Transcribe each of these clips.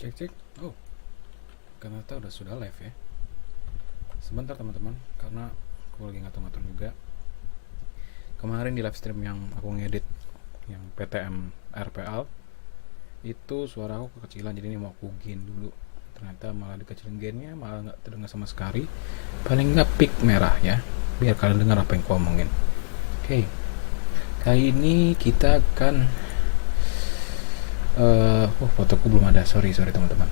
Cek cek. Oh, ternyata udah sudah live ya. Sebentar teman-teman, karena aku lagi ngatur-ngatur juga. Kemarin di live stream yang aku ngedit yang PTM RPL itu suara aku kekecilan, jadi ini mau aku gain dulu. Ternyata malah dikecilin gainnya, malah nggak terdengar sama sekali. Paling nggak pick merah ya, biar kalian dengar apa yang aku omongin. Oke, kali ini kita akan fotoku belum ada, sorry teman-teman.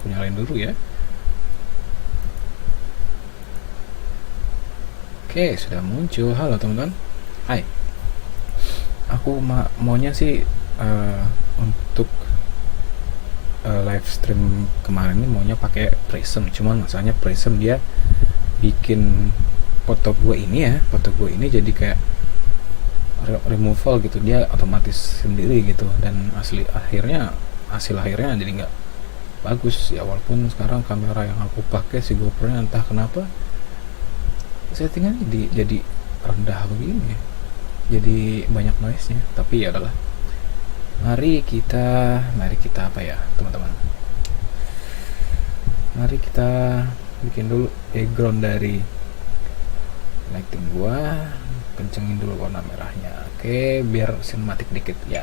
Aku nyalain dulu ya. Oke, sudah muncul. Halo teman-teman. Hai. Aku maunya sih untuk live stream kemarin ini maunya pakai Prism. Cuman masalahnya Prism dia bikin foto gue ini jadi kayak removal gitu, dia otomatis sendiri gitu, dan hasil akhirnya jadi nggak bagus ya. Walaupun sekarang kamera yang aku pakai si GoPro nya entah kenapa settingannya jadi rendah begini, jadi banyak noise nya. Tapi ya adalah, mari kita apa ya teman-teman, mari kita bikin dulu background dari lighting gua, kencengin dulu warna merahnya. Oke, biar sinematik dikit ya,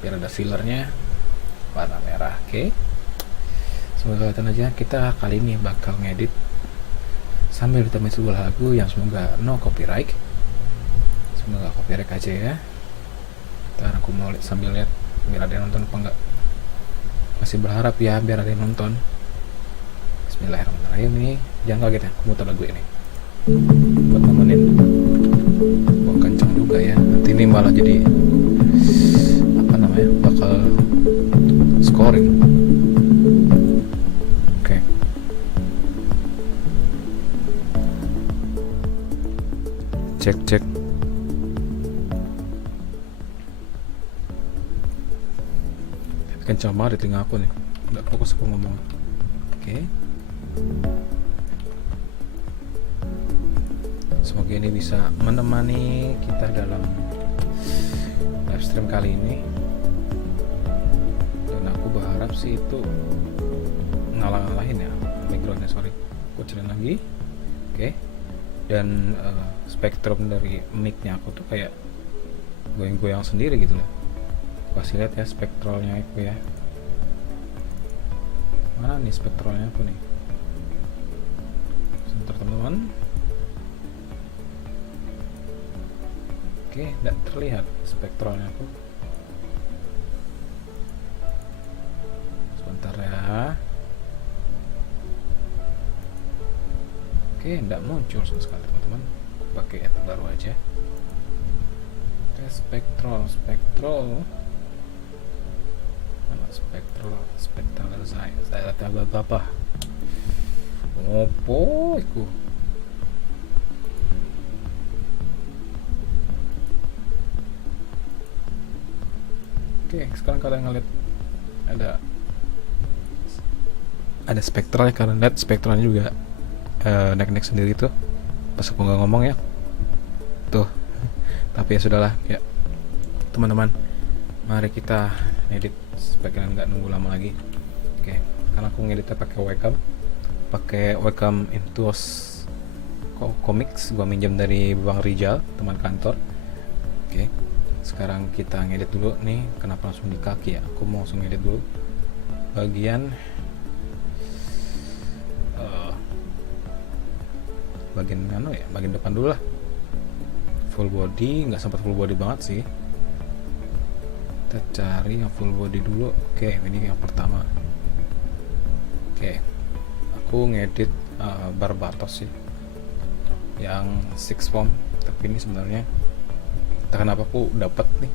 biar ada fillernya warna merah. Oke, semoga kelihatan aja. Kita kali ini bakal ngedit sambil ditemani sebuah lagu yang semoga no copyright, semoga copyright aja ya. Ntar aku mau sambil lihat biar ada yang nonton apa enggak, masih berharap ya biar ada yang nonton. Bismillahirrahmanirrahim. Nih jangan kaget ya, aku muter lagu ini buat nemenin. Wah kencang juga ya, nanti ini malah jadi apa namanya, bakal scoring. Oke. Cek kencang banget di telinga aku nih, nggak fokus aku ngomong. Oke. Semoga ini bisa menemani kita dalam live stream kali ini, dan aku berharap sih itu ngalah-ngalahin ya backgroundnya. Sorry, aku kecilin lagi. Oke. Dan spektrum dari mic-nya aku tuh kayak goyang-goyang sendiri gitu loh. Kasih lihat ya spektralnya aku ya. Mana nih spektralnya aku nih? Sebentar teman-teman. Oke, tidak terlihat spektralnya aku. Sebentar ya. Oke, tidak muncul sama sekali teman-teman. Pakai yang terbaru aja. Oke, spektral. Mana spektral saya apa? Opo iku? Oke, sekarang kalian ngeliat ada spektralnya, kalian lihat spektralnya juga naik sendiri tuh pas aku nggak ngomong ya tuh. Tapi ya sudahlah ya teman-teman, mari kita edit supaya kalian nggak nunggu lama lagi. Oke, karena aku ngeditnya pakai Wacom Intuos Comics, gua minjem dari Bang Rijal, teman kantor. Oke, sekarang kita ngedit dulu nih. Kenapa langsung di kaki ya? Aku mau langsung ngedit dulu bagian bagian depan dulu lah. Full body, nggak sempat full body banget sih. Kita cari yang full body dulu. Oke, ini yang pertama. Oke, aku ngedit Barbatos sih, yang six form. Tapi ini sebenarnya entah kenapa aku dapat nih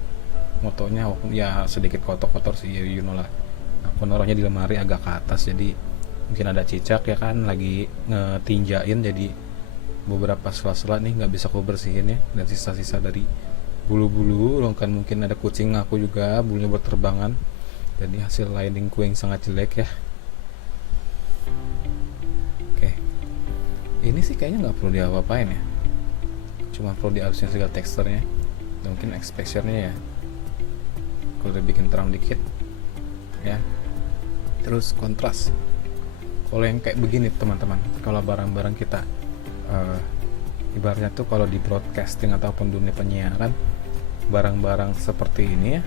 motonya, walaupun ya sedikit kotor sih, you know lah. Aku naruhnya di lemari agak ke atas, jadi mungkin ada cicak ya kan, lagi ngetinjain, jadi beberapa sela-sela nih nggak bisa aku bersihin ya, dan sisa-sisa dari bulu-bulu kan, mungkin ada kucing aku juga bulunya berterbangan. Jadi hasil lighting yang sangat jelek ya. Oke, ini sih kayaknya nggak perlu diapa-apain ya, cuma perlu dihalusin segala teksturnya, dan mungkin exposure-nya ya kalau udah bikin terang dikit ya. Terus kontras. Kalau yang kayak begini teman-teman, kalau barang-barang kita ibaratnya tuh kalau di broadcasting ataupun dunia penyiaran, barang-barang seperti ini ya,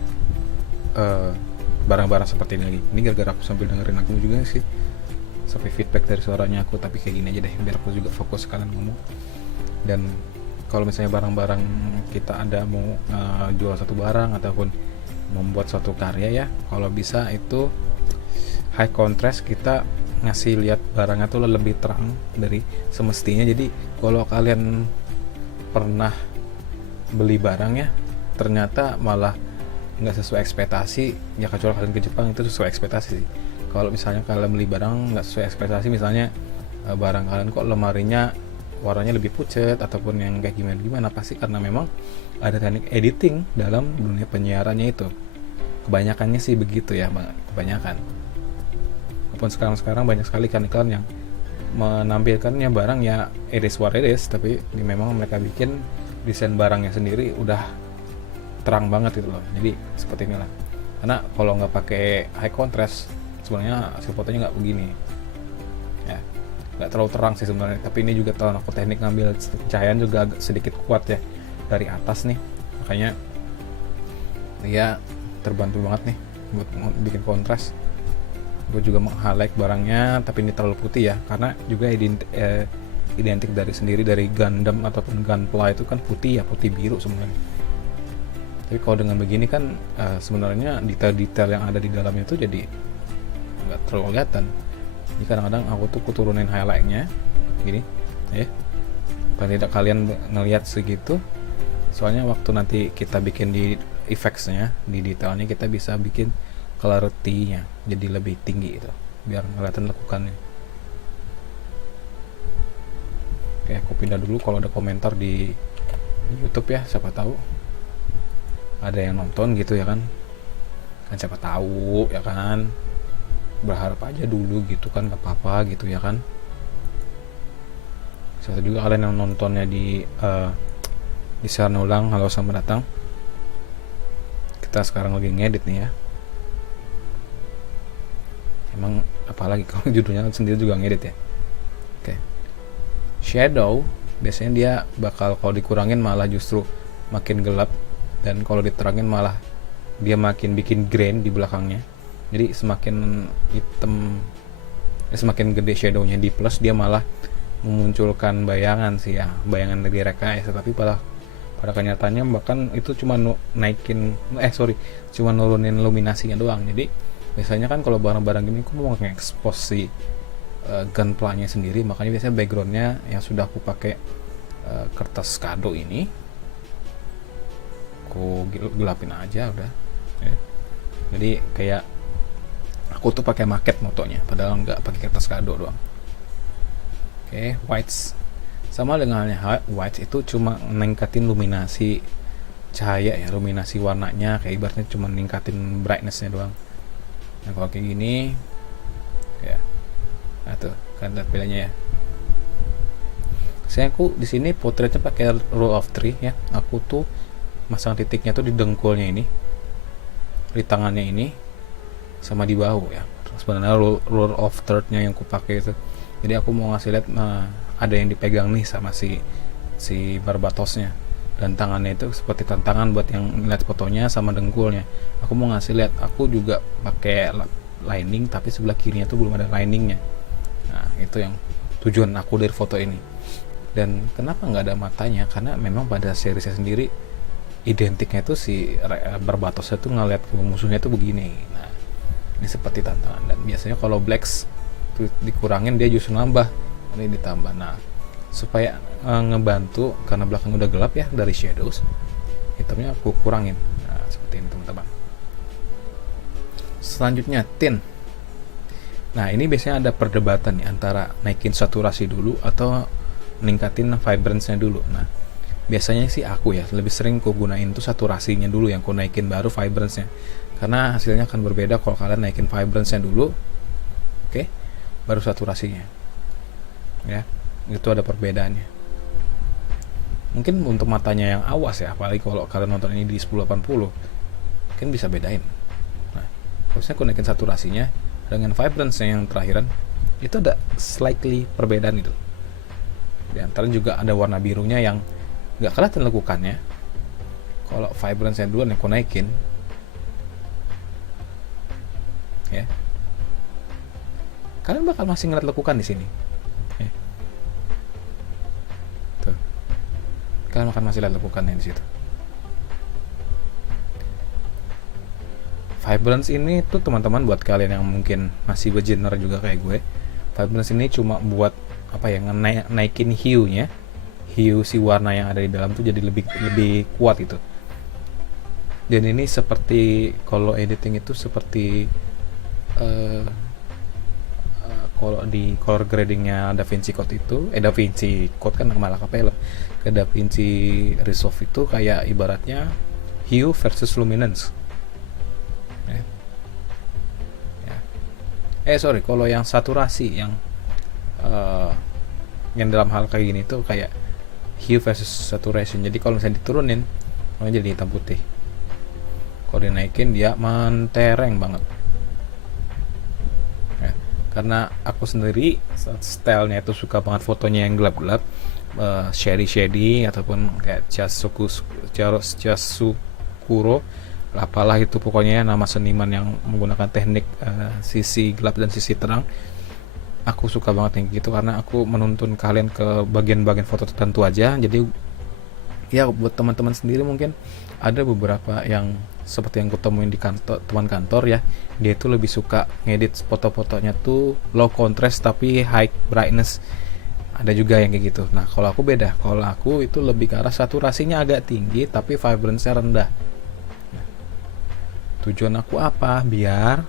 barang-barang seperti ini lagi. Ini gara-gara aku sambil dengerin lagu juga sih, sampai feedback dari suaranya aku, tapi kayak gini aja deh biar aku juga fokus kalian ngomong. Dan kalau misalnya barang-barang kita ada mau jual satu barang ataupun membuat suatu karya ya, kalau bisa itu high contrast, kita ngasih lihat barangnya tuh lebih terang dari semestinya. Jadi kalau kalian pernah beli barangnya ternyata malah nggak sesuai ekspektasi, ya kecuali kalian ke Jepang itu sesuai ekspektasi sih. Kalau misalnya kalian beli barang nggak sesuai ekspektasi, misalnya barang kalian kok lemarinya warnanya lebih pucat ataupun yang kayak gimana, pasti karena memang ada teknik editing dalam dunia penyiarannya itu. Kebanyakannya sih begitu ya, kebanyakan. Walaupun sekarang banyak sekali kan iklan yang menampilkannya barang ya it is what it is, tapi memang mereka bikin desain barangnya sendiri udah terang banget gitu loh. Jadi seperti inilah. Karena kalau nggak pakai high contrast sebenarnya hasil fotonya nggak begini ya, nggak terlalu terang sih sebenarnya. Tapi ini juga kalau aku teknik ngambil cahayaan juga agak sedikit kuat ya dari atas nih, makanya ya terbantu banget nih buat bikin kontras. Gue juga meng-highlight barangnya, tapi ini terlalu putih ya, karena juga identik dari Gundam ataupun Gunpla itu kan putih ya, putih biru sebenarnya. Tapi kalau dengan begini kan sebenarnya detail-detail yang ada di dalamnya itu jadi nggak terlalu kelihatan. Jadi kadang-kadang aku tuh kuturunin highlightnya gini ya, paling tidak kalian ngelihat segitu, soalnya waktu nanti kita bikin di effects-nya, di detailnya, kita bisa bikin clarity-nya jadi lebih tinggi itu biar kelihatan lekukannya. Oke, aku pindah dulu. Kalau ada komentar di YouTube ya, siapa tahu ada yang nonton gitu ya kan siapa tahu ya kan, berharap aja dulu gitu kan, nggak apa-apa gitu ya kan. Siapa juga kalian yang nontonnya di share ulang. Halo, selamat datang. Kita sekarang lagi ngedit nih ya. Emang apalagi kalau judulnya sendiri juga ngedit ya. Oke. Shadow biasanya dia bakal kalau dikurangin malah justru makin gelap, dan kalau diterangin malah dia makin bikin grain di belakangnya. Jadi semakin hitam, semakin gede shadownya di plus, dia malah memunculkan bayangan sih ya, bayangan dari rekayasa. Tapi pada kenyataannya bahkan itu cuma cuma nurunin luminasinya doang. Jadi biasanya kan kalau barang-barang gini aku mau nge-expose si gunpla-nya sendiri, makanya biasanya backgroundnya yang sudah aku pakai kertas kado ini aku gelapin aja udah ya. Jadi kayak aku tuh pakai maket motonya, padahal nggak pakai kertas kado doang. Oke, whites sama dengan halnya whites itu cuma ningkatin luminasi cahaya ya, luminasi warnanya, kayak ibaratnya cuma ningkatin brightness-nya doang. Nah kalau kayak gini ya, nah tuh kan bedanya ya. Saya aku di sini potretnya pakai rule of 3 ya. Aku tuh masang titiknya tuh di dengkulnya ini, di tangannya ini, sama di bahu ya. Sebenarnya rule of third-nya yang aku pakai itu. Jadi aku mau ngasih lihat ada yang dipegang nih sama si Barbatosnya, dan tangannya itu seperti tantangan buat yang lihat fotonya sama dengkulnya. Aku mau ngasih lihat aku juga pakai lining, tapi sebelah kirinya tuh belum ada liningnya. Nah itu yang tujuan aku dari foto ini. Dan kenapa nggak ada matanya? Karena memang pada seriesnya sendiri identiknya itu si Barbatosnya tuh ngeliat ke musuhnya tuh begini. Nah ini seperti tantangan, dan biasanya kalau blacks tuh dikurangin dia justru nambah, ini ditambah. Nah supaya ngebantu, karena belakang udah gelap ya dari shadows, hitamnya aku kurangin. Nah seperti ini teman-teman. Selanjutnya tint. Nah ini biasanya ada perdebatan nih antara naikin saturasi dulu atau meningkatin vibrance-nya dulu. Nah biasanya sih aku ya lebih sering aku gunain tuh saturasinya dulu, yang aku naikin baru vibrance-nya, karena hasilnya akan berbeda kalau kalian naikin vibrance-nya dulu, oke, baru saturasinya ya. Itu ada perbedaannya. Mungkin untuk matanya yang awas ya, apalagi kalau kalian nonton ini di 1080 mungkin bisa bedain. Nah harusnya aku naikin saturasinya dengan vibrance yang terakhiran itu ada slightly perbedaan itu. Di antara juga ada warna birunya yang nggak kelihatan lekukannya. Kalau vibrance-nya duluan yang aku naikin, ya, kalian bakal masih ngeliat lekukan di sini. Ya. Tuh, kalian akan masih lihat lekukannya di situ. Vibrance ini tuh teman-teman, buat kalian yang mungkin masih beginner juga kayak gue, vibrance ini cuma buat apa ya, naikin hue-nya, hue si warna yang ada di dalam tuh jadi lebih kuat gitu. Dan ini seperti kalau editing itu seperti kalau di color gradingnya DaVinci Code itu, DaVinci Code kan malah ke ke DaVinci Resolve itu kayak ibaratnya hue versus luminance. Sorry, kalau yang saturasi yang dalam hal kayak gini tuh kayak hue versus saturation. Jadi kalau misalnya diturunin, makanya jadi hitam putih. Kalau dinaikin dia mentereng banget. Ya, karena aku sendiri stylenya itu suka banget fotonya yang gelap-gelap, shady ataupun kayak chiaroscuro, apalah itu pokoknya nama seniman yang menggunakan teknik sisi gelap dan sisi terang. Aku suka banget yang gitu karena aku menuntun kalian ke bagian-bagian foto tertentu aja. Jadi ya buat teman-teman sendiri mungkin ada beberapa yang seperti yang kutemuin di kantor, teman kantor ya, dia itu lebih suka ngedit foto-fotonya tuh low contrast tapi high brightness. Ada juga yang kayak gitu. Nah kalau aku beda, kalau aku itu lebih ke arah saturasinya agak tinggi tapi vibrance-nya rendah. Nah, tujuan aku apa? Biar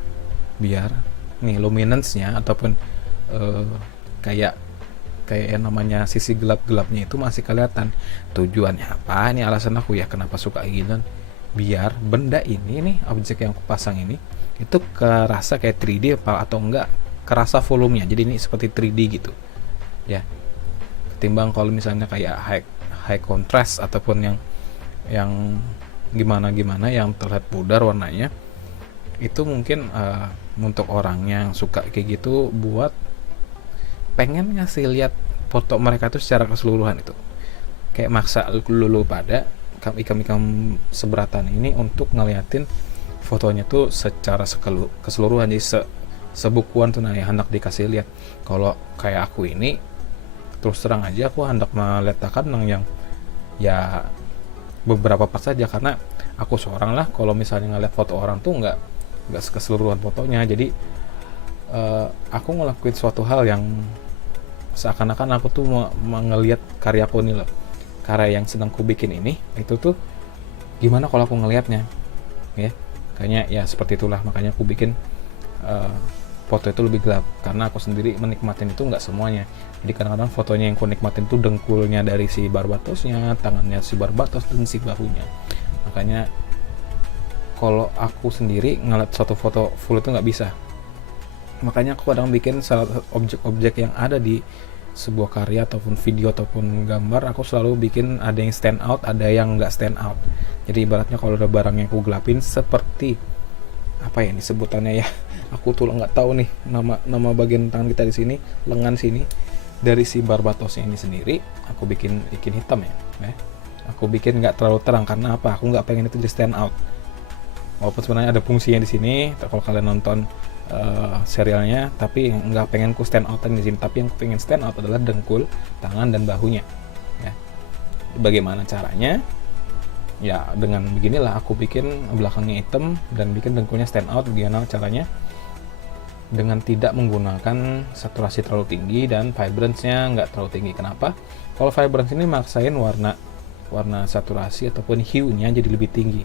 nih luminance-nya ataupun kayak yang namanya sisi gelap-gelapnya itu masih kelihatan. Tujuannya apa? Ini alasan aku ya kenapa suka gini, biar benda ini nih, objek yang aku pasang ini itu kerasa kayak 3D atau enggak kerasa volumenya. Jadi ini seperti 3D gitu ya, ketimbang kalau misalnya kayak high contrast ataupun yang gimana yang terlihat pudar warnanya. Itu mungkin untuk orang yang suka kayak gitu, buat pengen ngasih lihat foto mereka tuh secara keseluruhan, itu kayak maksa lulu pada ikam seberatan ini untuk ngeliatin fotonya tuh secara keseluruhan. Jadi sebukuan tuh ya hendak dikasih lihat. Kalau kayak aku ini terus terang aja aku hendak meletakkan yang ya beberapa part saja, karena aku seorang lah kalau misalnya ngeliat foto orang tuh nggak keseluruhan fotonya. Jadi aku ngelakuin suatu hal yang seakan-akan aku tuh mau ngelihat karyaku nih loh, karya yang sedang ku bikin ini, itu tuh gimana kalau aku ngelihatnya ya, kayaknya ya seperti itulah. Makanya aku bikin foto itu lebih gelap, karena aku sendiri menikmatin itu nggak semuanya. Jadi kadang-kadang fotonya yang ku nikmatin tuh dengkulnya dari si barbatosnya, tangannya si barbatos, dan si bahunya. Makanya kalau aku sendiri ngeliat suatu foto full itu nggak bisa. Makanya aku kadang bikin objek-objek yang ada di sebuah karya ataupun video ataupun gambar, aku selalu bikin ada yang stand out, ada yang nggak stand out. Jadi ibaratnya kalau ada barang yang aku gelapin, seperti apa ya ini sebutannya ya, aku tuh nggak tahu nih nama bagian tangan kita di sini, lengan sini, dari si barbatosnya ini sendiri aku bikin hitam ya. Aku bikin nggak terlalu terang, karena apa? Aku nggak pengen itu jadi stand out. Walaupun sebenarnya ada fungsinya di sini kalau kalian nonton serialnya, tapi nggak pengen ku stand out di sini. Tapi yang ku pengen stand out adalah dengkul, tangan, dan bahunya ya. Bagaimana caranya? Ya dengan beginilah aku bikin belakangnya hitam dan bikin dengkulnya stand out. Bagaimana caranya? Dengan tidak menggunakan saturasi terlalu tinggi dan vibrance-nya nggak terlalu tinggi. Kenapa? Kalau vibrance ini maksain warna saturasi ataupun hue-nya jadi lebih tinggi,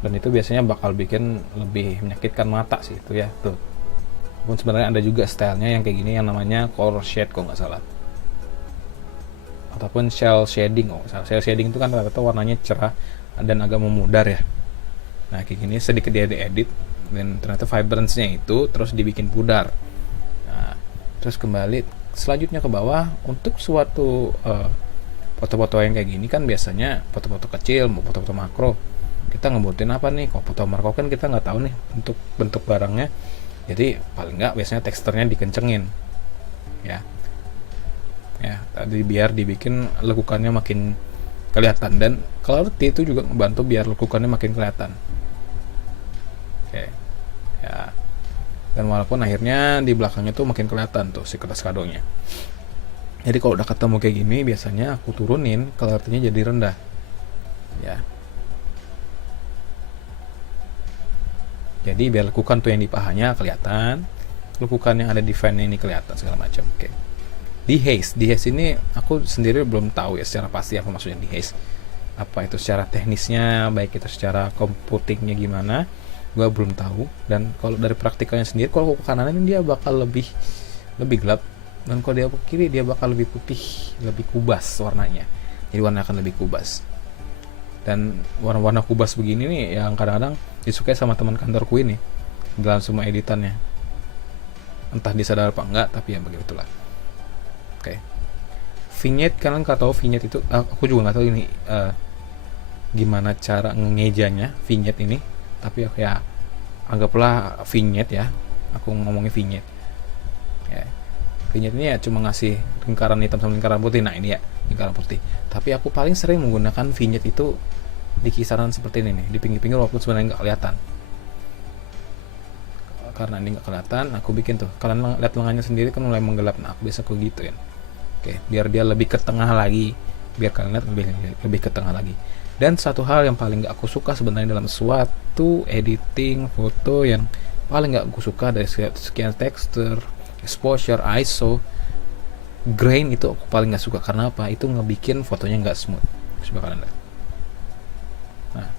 dan itu biasanya bakal bikin lebih menyakitkan mata sih itu ya tuh. Walaupun sebenarnya ada juga stylenya yang kayak gini yang namanya color shade kalau nggak salah, ataupun shell shading. Shell shading itu kan ternyata warnanya cerah dan agak memudar ya. Nah kayak gini sedikit dia diedit dan ternyata vibrance-nya itu terus dibikin pudar. Nah terus kembali selanjutnya ke bawah untuk suatu foto-foto yang kayak gini kan biasanya foto-foto kecil, foto-foto makro. Kita ngebutin apa nih? Kalau foto makro kan kita nggak tahu nih untuk bentuk barangnya. Jadi paling nggak biasanya teksturnya dikencengin ya. Tadi biar dibikin lekukannya makin kelihatan, dan clarity itu juga membantu biar lekukannya makin kelihatan. Oke. Ya. Dan walaupun akhirnya di belakangnya tuh makin kelihatan tuh si kertas kadonya. Jadi kalau udah ketemu kayak gini, biasanya aku turunin clarity-nya jadi rendah. Ya. Jadi biar lekukan tuh yang di pahanya kelihatan, lekukan yang ada di fan ini kelihatan segala macam. Oke. Dehaze ini aku sendiri belum tahu ya secara pasti apa maksudnya dehaze. Apa itu secara teknisnya, baik itu secara computingnya gimana, gue belum tahu. Dan kalau dari praktikalnya sendiri, kalau ke kanan ini dia bakal lebih gelap, dan kalau dia ke kiri dia bakal lebih putih, lebih kubas warnanya. Jadi warna akan lebih kubas. Dan warna-warna kubas begini nih yang kadang-kadang disukai sama teman kantorku ini dalam semua editannya. Entah disadar apa enggak, tapi ya begitulah. Oke. Vignette, kalian nggak tahu vignette itu, aku juga nggak tahu ini gimana cara ngejanya vignette ini, tapi ya anggaplah vignette ya, aku ngomongin vignette ya. Vignette ini ya cuma ngasih lingkaran hitam sama lingkaran putih. Nah ini ya lingkaran putih, tapi aku paling sering menggunakan vignette itu di kisaran seperti ini nih, di pinggir-pinggir, walaupun sebenarnya nggak kelihatan. Karena ini nggak kelihatan, aku bikin tuh, kalian lihat lengannya sendiri kan mulai menggelap. Nah aku biasa aku gituin. Oke, biar dia lebih ke tengah lagi, biar kalian lihat lebih ke tengah lagi. Dan satu hal yang paling gak aku suka sebenarnya dalam suatu editing foto, yang paling gak aku suka dari sekian tekstur, exposure, ISO, grain, itu aku paling gak suka. Karena apa? Itu ngebikin fotonya gak smooth. Coba kalian lihat. Nah,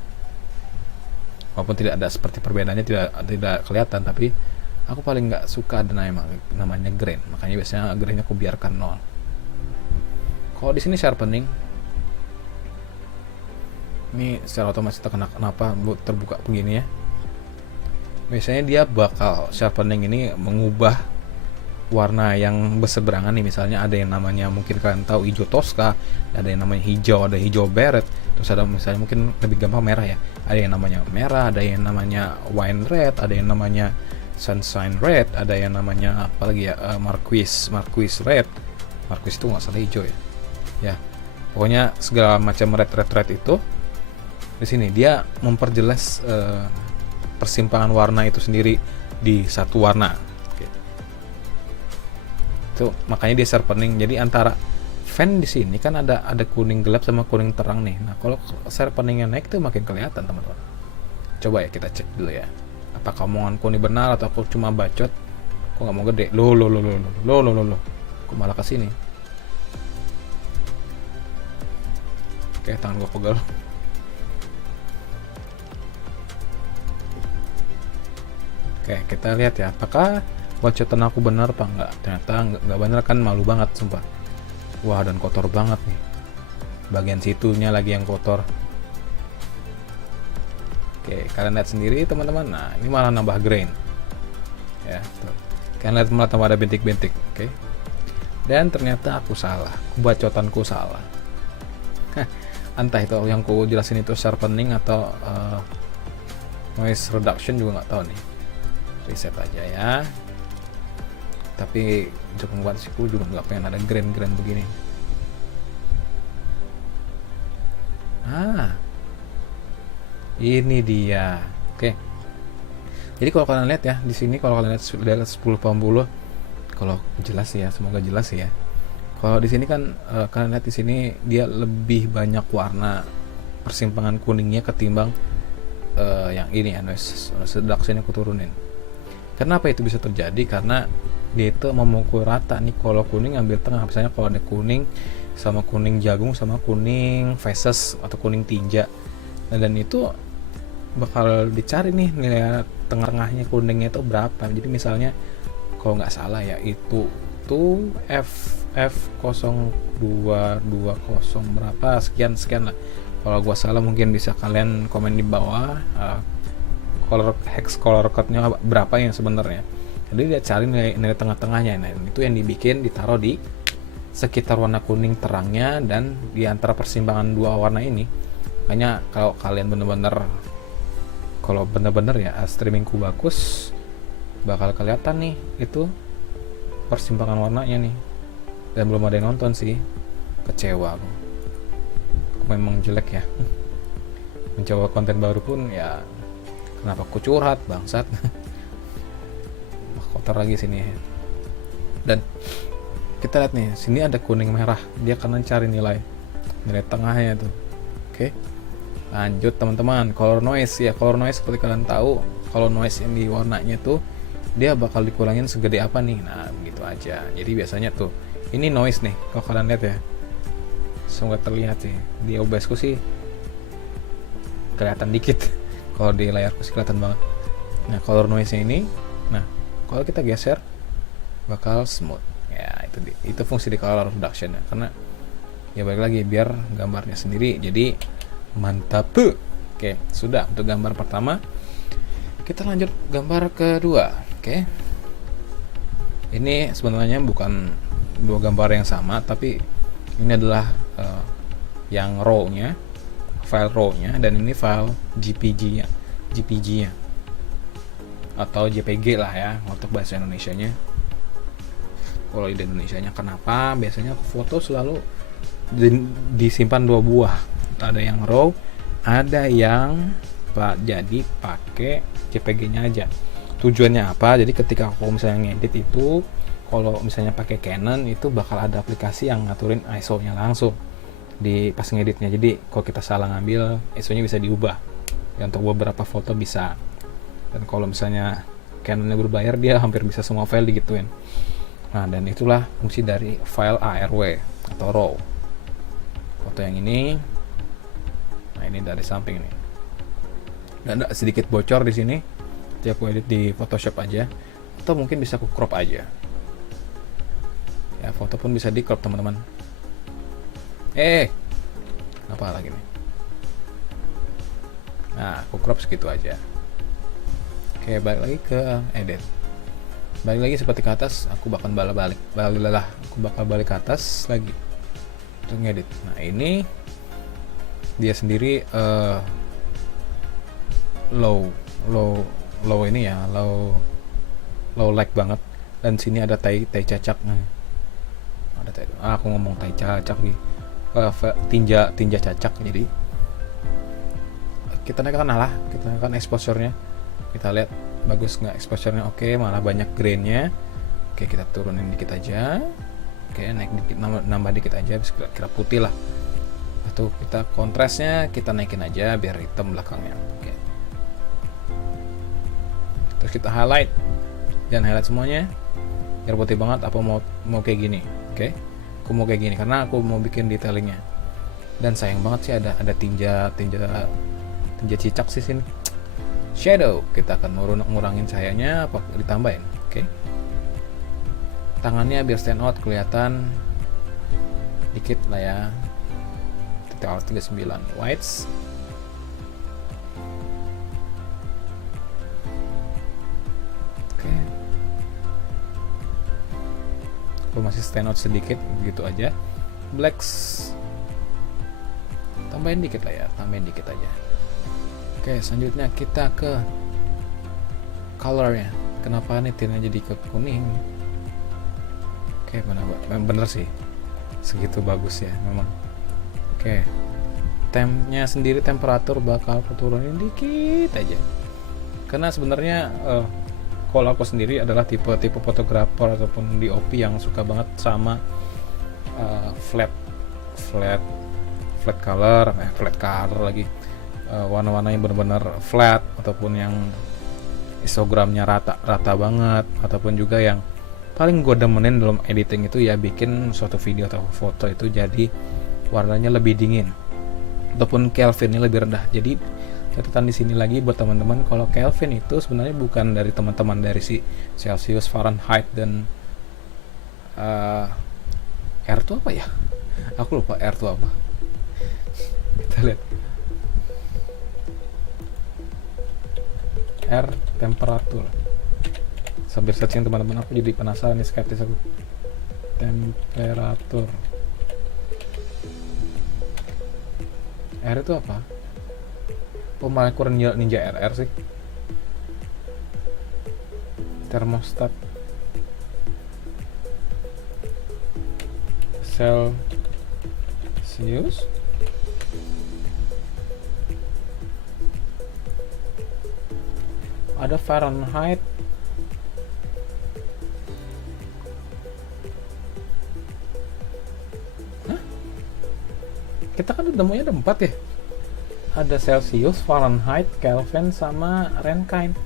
walaupun tidak ada seperti perbedaannya, tidak kelihatan, tapi aku paling gak suka ada namanya grain. Makanya biasanya grainnya aku biarkan 0. Kalau di sini sharpening, ini secara otomatis kenapa terbuka begini ya. Biasanya dia bakal sharpening ini mengubah warna yang berseberangan nih. Misalnya ada yang namanya, mungkin kalian tahu, hijau Tosca, ada yang namanya hijau, ada hijau beret, terus ada misalnya mungkin lebih gampang merah ya. Ada yang namanya merah, ada yang namanya wine red, ada yang namanya sunshine red, ada yang namanya apa lagi ya, Marquise red. Marquise itu nggak salah hijau ya, pokoknya segala macam red itu di sini dia memperjelas persimpangan warna itu sendiri di satu warna. Oke. Itu makanya dia sharpening. Jadi antara fan di sini kan ada kuning gelap sama kuning terang nih. Nah kalau sharpeningnya naik tuh makin kelihatan teman-teman. Coba ya kita cek dulu ya, apakah omonganku ini benar atau aku cuma bacot. Kok nggak mau gede? Loh, kok malah kesini? Oke, tangan gue pegel. Oke, kita lihat ya, apakah bacotan aku benar apa enggak. Ternyata nggak benar kan, malu banget sumpah. Wah, dan kotor banget nih, bagian situnya lagi yang kotor. Oke, kalian lihat sendiri teman-teman. Nah ini malah nambah grain ya, tuh. Kalian lihat malah tambah ada bintik-bintik. Oke, dan ternyata aku salah, bacotanku salah. Entah itu yang ku jelasin itu sharpening atau noise reduction, juga nggak tahu nih. Reset aja ya. Tapi untuk membuat siku juga nggak pengen ada grain begini. Ini dia. Oke. Jadi kalau kalian lihat ya di sini, kalau kalian lihat 10/10, kalau jelas ya, semoga jelas ya. Kalau di sini kan kalian lihat di sini dia lebih banyak warna persimpangan kuningnya ketimbang yang ini ya, noise reduction aku turunin. Kenapa itu bisa terjadi? Karena dia itu memukul rata nih. Kalau kuning ambil tengah, misalnya kalau ada kuning sama kuning jagung sama kuning faces atau kuning tinja, dan itu bakal dicari nih nilai tengah-tengahnya kuningnya itu berapa. Jadi misalnya kalau nggak salah ya itu tuh F0220 berapa sekian lah. Kalau gua salah mungkin bisa kalian komen di bawah hex color code-nya berapa yang sebenarnya. Jadi dia cari nilai tengah-tengahnya. Nah itu yang dibikin ditaruh di sekitar warna kuning terangnya dan di antara persimpangan dua warna ini. Makanya kalau kalian bener-bener ya streamingku bagus, bakal kelihatan nih itu persimpangan warnanya nih. Dan belum ada yang nonton sih, kecewa aku memang jelek ya. Mencoba konten baru pun ya, kenapa aku curhat bangsat. Kotor lagi sini ya. Dan kita lihat nih, sini ada kuning merah, dia kanan cari nilai tengahnya tuh. Oke, lanjut teman-teman. Color noise ya, color noise seperti kalian tahu, color noise yang di warnanya tuh dia bakal dikurangin segede apa nih. Nah begitu aja. Jadi biasanya tuh ini noise nih, kalau kalian lihat ya, semoga terlihat sih. Di OBS-ku sih kelihatan dikit, kalau di layarku sih kelihatan banget. Nah color noise-nya ini, nah kalau kita geser bakal smooth ya. Itu fungsi di color reduction ya, karena ya balik lagi biar gambarnya sendiri jadi mantap. Oke, sudah untuk gambar pertama. Kita lanjut gambar kedua. Oke, ini sebenarnya bukan dua gambar yang sama, tapi ini adalah yang raw-nya, file raw-nya, dan ini file JPG-nya, atau JPG lah ya untuk bahasa Indonesianya. Kalau di Indonesianya, kenapa biasanya foto selalu disimpan dua buah, ada yang raw, ada yang jadi pakai JPG-nya aja. Tujuannya apa? Jadi ketika aku misalnya ngedit itu, kalau misalnya pakai Canon itu bakal ada aplikasi yang ngaturin ISO-nya langsung di pas ngeditnya. Jadi kalau kita salah ngambil, ISO-nya bisa diubah. Ya, untuk beberapa foto bisa. Dan kalau misalnya Canon-nya berbayar, dia hampir bisa semua file digituin. Nah, dan itulah fungsi dari file ARW atau RAW. Foto yang ini, nah ini dari samping nih. Dan ada sedikit bocor di sini. Jadi aku edit di Photoshop aja, atau mungkin bisa aku crop aja. Ya, foto pun bisa di crop teman-teman. Apa lagi nih? Nah, aku crop segitu aja. Oke, balik lagi ke edit. Balik lagi seperti ke atas, aku bakal balik ke atas lagi untuk ngedit. Nah, ini dia sendiri low ini ya, low light banget. Dan sini ada tai cacak. Nah, ada aku ngomong tai cacak nih, tinja cacak. Jadi kita naikkan exposure-nya, kita lihat bagus nggak exposure-nya. Oke, malah banyak grain-nya. Oke, kita turunin dikit aja. Oke, naik dikit, nambah dikit aja, kira putih lah. Lalu kita kontrasnya kita naikin aja biar hitam belakangnya. Oke, terus kita highlight, dan highlight semuanya biar putih banget. Apa mau kayak gini? Oke, aku mau kayak gini karena aku mau bikin detailingnya. Dan sayang banget sih ada tinja cicak sih sini. Shadow, kita akan ngurangin cahayanya apa ditambahin. Oke, tangannya biar stand out, kelihatan dikit lah ya. TTR39 whites. Oke, aku masih stand out sedikit, begitu aja. Blacks tambahin dikit lah ya, tambahin dikit aja. Oke, selanjutnya kita ke colornya. Kenapa nyetirnya jadi ke kuning? Oke, bener sih, segitu bagus ya memang. Oke, tempnya sendiri, temperatur bakal turunin dikit aja, karena sebenarnya kalau aku sendiri adalah tipe fotografer ataupun DOP yang suka banget sama flat color lagi, warna-warnanya benar-benar flat, ataupun yang histogramnya rata banget, ataupun juga yang paling gue demenin dalam editing itu ya bikin suatu video atau foto itu jadi warnanya lebih dingin ataupun Kelvinnya lebih rendah. Jadi catatan di sini lagi buat teman-teman, kalau Kelvin itu sebenarnya bukan dari teman-teman dari si Celsius, Fahrenheit, dan R itu apa ya? Aku lupa R itu apa. Kita lihat. R temperatur. Sambil searching teman-teman, aku jadi penasaran nih, skeptis aku. Temperatur. R itu apa? Oh, malah kurang Ninja RR sih. Thermostat Celsius. Ada Fahrenheit. Hah? Kita kan udah ada 4 ya. Ada Celsius, Fahrenheit, Kelvin, sama Rankine.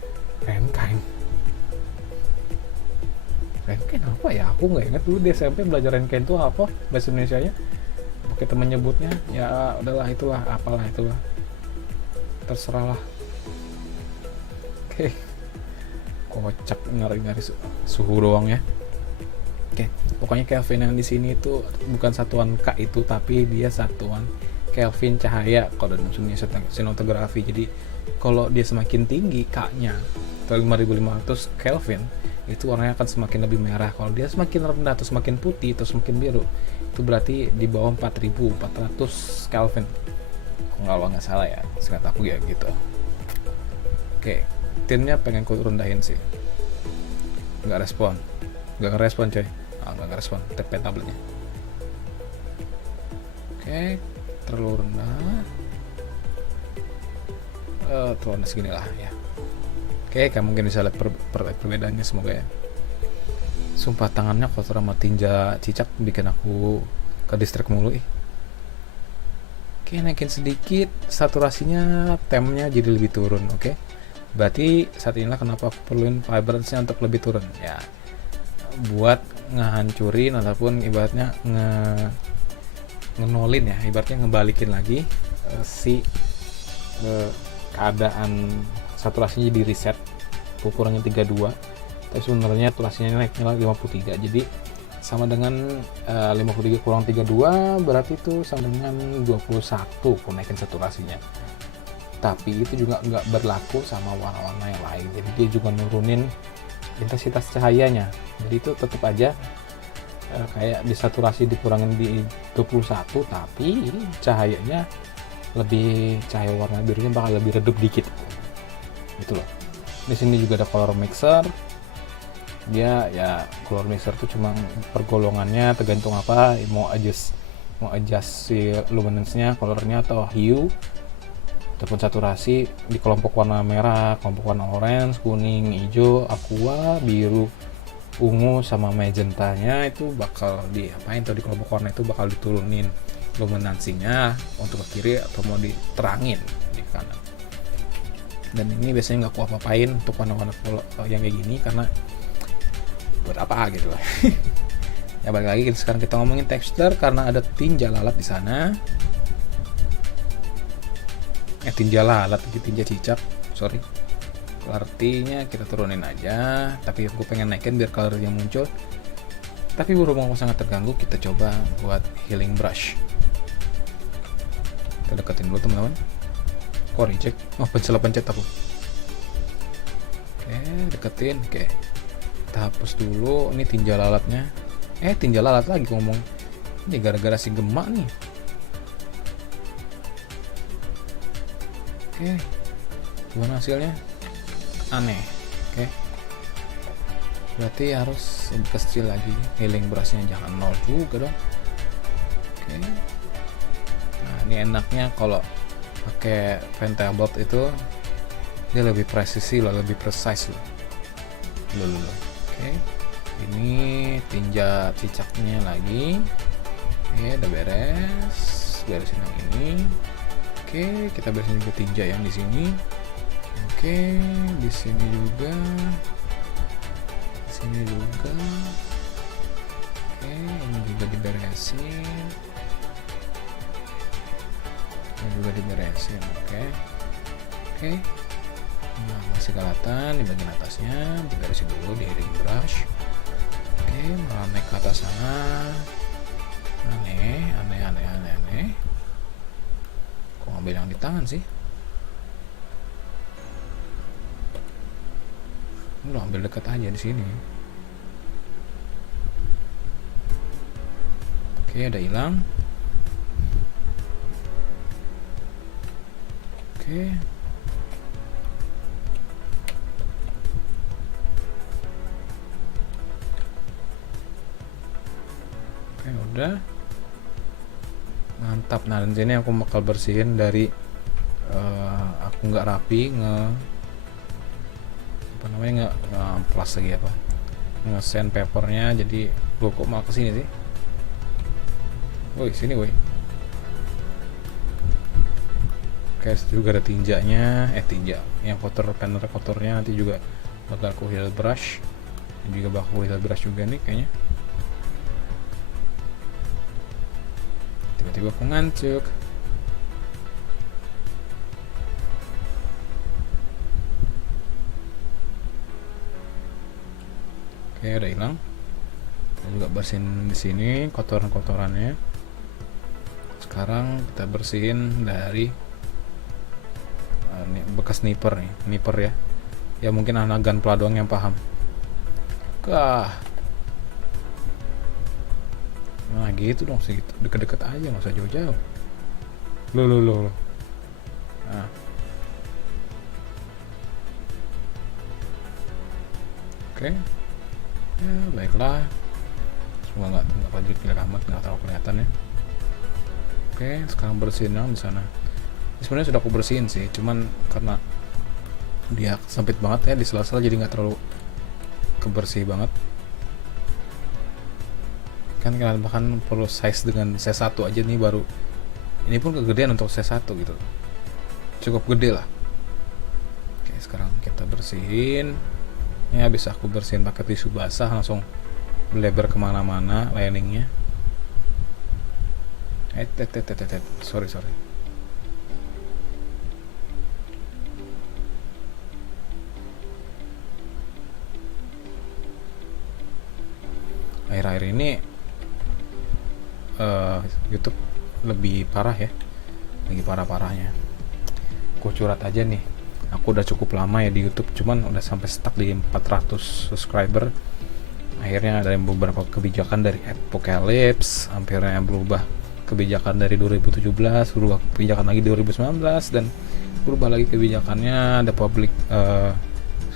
Rankine apa ya? Aku nggak inget dulu di SMP belajar Rankine itu apa bahasa Indonesia nya. Kita menyebutnya ya udahlah, itulah apalah itulah, terserah lah. Oke. Kocak, ngari-ngari suhu doang ya. Oke, pokoknya Kelvin yang di sini itu bukan satuan K itu, tapi dia satuan Kelvin cahaya kalau dalam dunia sinatografi. Jadi kalau dia semakin tinggi K-nya, 5500 Kelvin, itu warnanya akan semakin lebih merah. Kalau dia semakin rendah atau semakin putih atau semakin biru, itu berarti di bawah 4400 Kelvin. Kalau nggak salah ya, seingat aku ya gitu. Oke, tinnya pengen ku rendahin sih. Nggak respon coy. Nggak respon, tepen tabletnya. Oke, terlalu rendah. Terlalu rendah segini lah ya. Oke, kamu mungkin bisa lihat perbedaannya, semoga ya. Sumpah tangannya kotor sama tinja cicak bikin aku ke distract mulu. Oke, naikin sedikit saturasinya, temnya jadi lebih turun. Oke, berarti saat inilah kenapa aku perluin vibrance-nya untuk lebih turun ya, buat ngehancurin ataupun ibaratnya ngenolin ya, ibaratnya ngebalikin lagi keadaan saturasinya di reset. Aku kurangin 32, tapi sebenarnya saturasinya naiknya 53, jadi sama dengan 53 kurang 32 berarti itu sama dengan 21 aku naikin saturasinya. Tapi itu juga nggak berlaku sama warna-warna yang lain, jadi dia juga nurunin intensitas cahayanya. Jadi itu tetap aja kayak di saturasi dikurangin di 21, tapi cahayanya cahaya warna birunya bakal lebih redup dikit gitu loh. Di sini juga ada color mixer. Dia ya color mixer tuh cuma pergolongannya tergantung apa mau adjust si luminance-nya, colornya atau hue ataupun saturasi di kelompok warna merah, kelompok warna orange, kuning, hijau, aqua, biru, ungu sama magentanya itu bakal diapain tuh di kelompok warna itu bakal diturunin luminansinya untuk ke kiri atau mau diterangin di kanan. Dan ini biasanya nggak aku apa-apain untuk warna-warna yang kayak gini karena buat apa gitu lah. Ya balik lagi sekarang kita ngomongin texture karena ada tinja lalat di sana. Tinja lalat, tinja cicak, sorry. Artinya kita turunin aja, tapi aku pengen naikin biar colornya muncul. Tapi berhubung aku sangat terganggu, kita coba buat healing brush. Kita deketin dulu teman-teman. Kok reject? Oh, pencet aku. Oke, deketin. Oke, kita hapus dulu. Ini tinja lalatnya. Tinja lalat lagi ngomong. Ini gara-gara si gemak nih. Oke, gimana hasilnya? Aneh. Oke, berarti harus lebih kecil lagi. Healing brushnya jangan 0 juga dong. Oke. Nah, ini enaknya kalau pakai Pentabot itu dia lebih presisi loh, lebih precise loh. Oke, ini tinja cicaknya lagi. Oke, udah beresin yang ini. Oke, kita beresin juga tinja yang di sini. Oke, di sini juga. Oke, ini juga diberesin. Oke. Nah, masih kelihatan di bagian atasnya, diberesin dulu di healing brush. Oke, malah naik ke atas sana. Aneh. Kok ngambil yang di tangan sih? Lu ambil dekat aja di sini. Oke, udah hilang. Oke. udah mantap. Nah dan sini aku bakal bersihin dari aku nggak rapi nge plus lagi apa, nge sandpapernya. Jadi gua kok malah kesini sih, woi sini woi. Oke, juga ada tinjanya, tinja yang kotor, panel kotornya nanti juga bakal aku heel brush. Dan juga bakal heel brush juga nih kayaknya. Tiba-tiba aku ngancuk. Oke, udah hilang. Kita juga bersihin di sini kotoran-kotorannya. Sekarang kita bersihin dari bekas nipper ya. Ya mungkin anak gunpla doang yang paham. Nah gitu dong, segitu deket-deket aja, nggak usah jauh-jauh. Lo. Nah. Oke. Ya baiklah. Semoga nggak jelek amat, nggak terlalu kelihatan ya. Oke, sekarang bersihin yang di sana. Sebenarnya sudah aku bersihin sih, cuman karena dia sempit banget ya di sela-sela, jadi nggak terlalu kebersih banget kan. Kalian bahkan perlu size dengan C1 aja nih, baru ini pun kegedean untuk C1 gitu, cukup gede lah. Oke, sekarang kita bersihin ya. Habis aku bersihin pakai tisu basah, langsung melebar kemana-mana liningnya. Sorry. Akhir-akhir ini YouTube lebih parah ya, lagi parah-parahnya. Aku curhat aja nih, aku udah cukup lama ya di YouTube, cuman udah sampai stuck di 400 subscriber. Akhirnya ada beberapa kebijakan dari Apocalypse, akhirnya berubah kebijakan dari 2017, berubah kebijakan lagi 2019, dan berubah lagi kebijakannya, ada public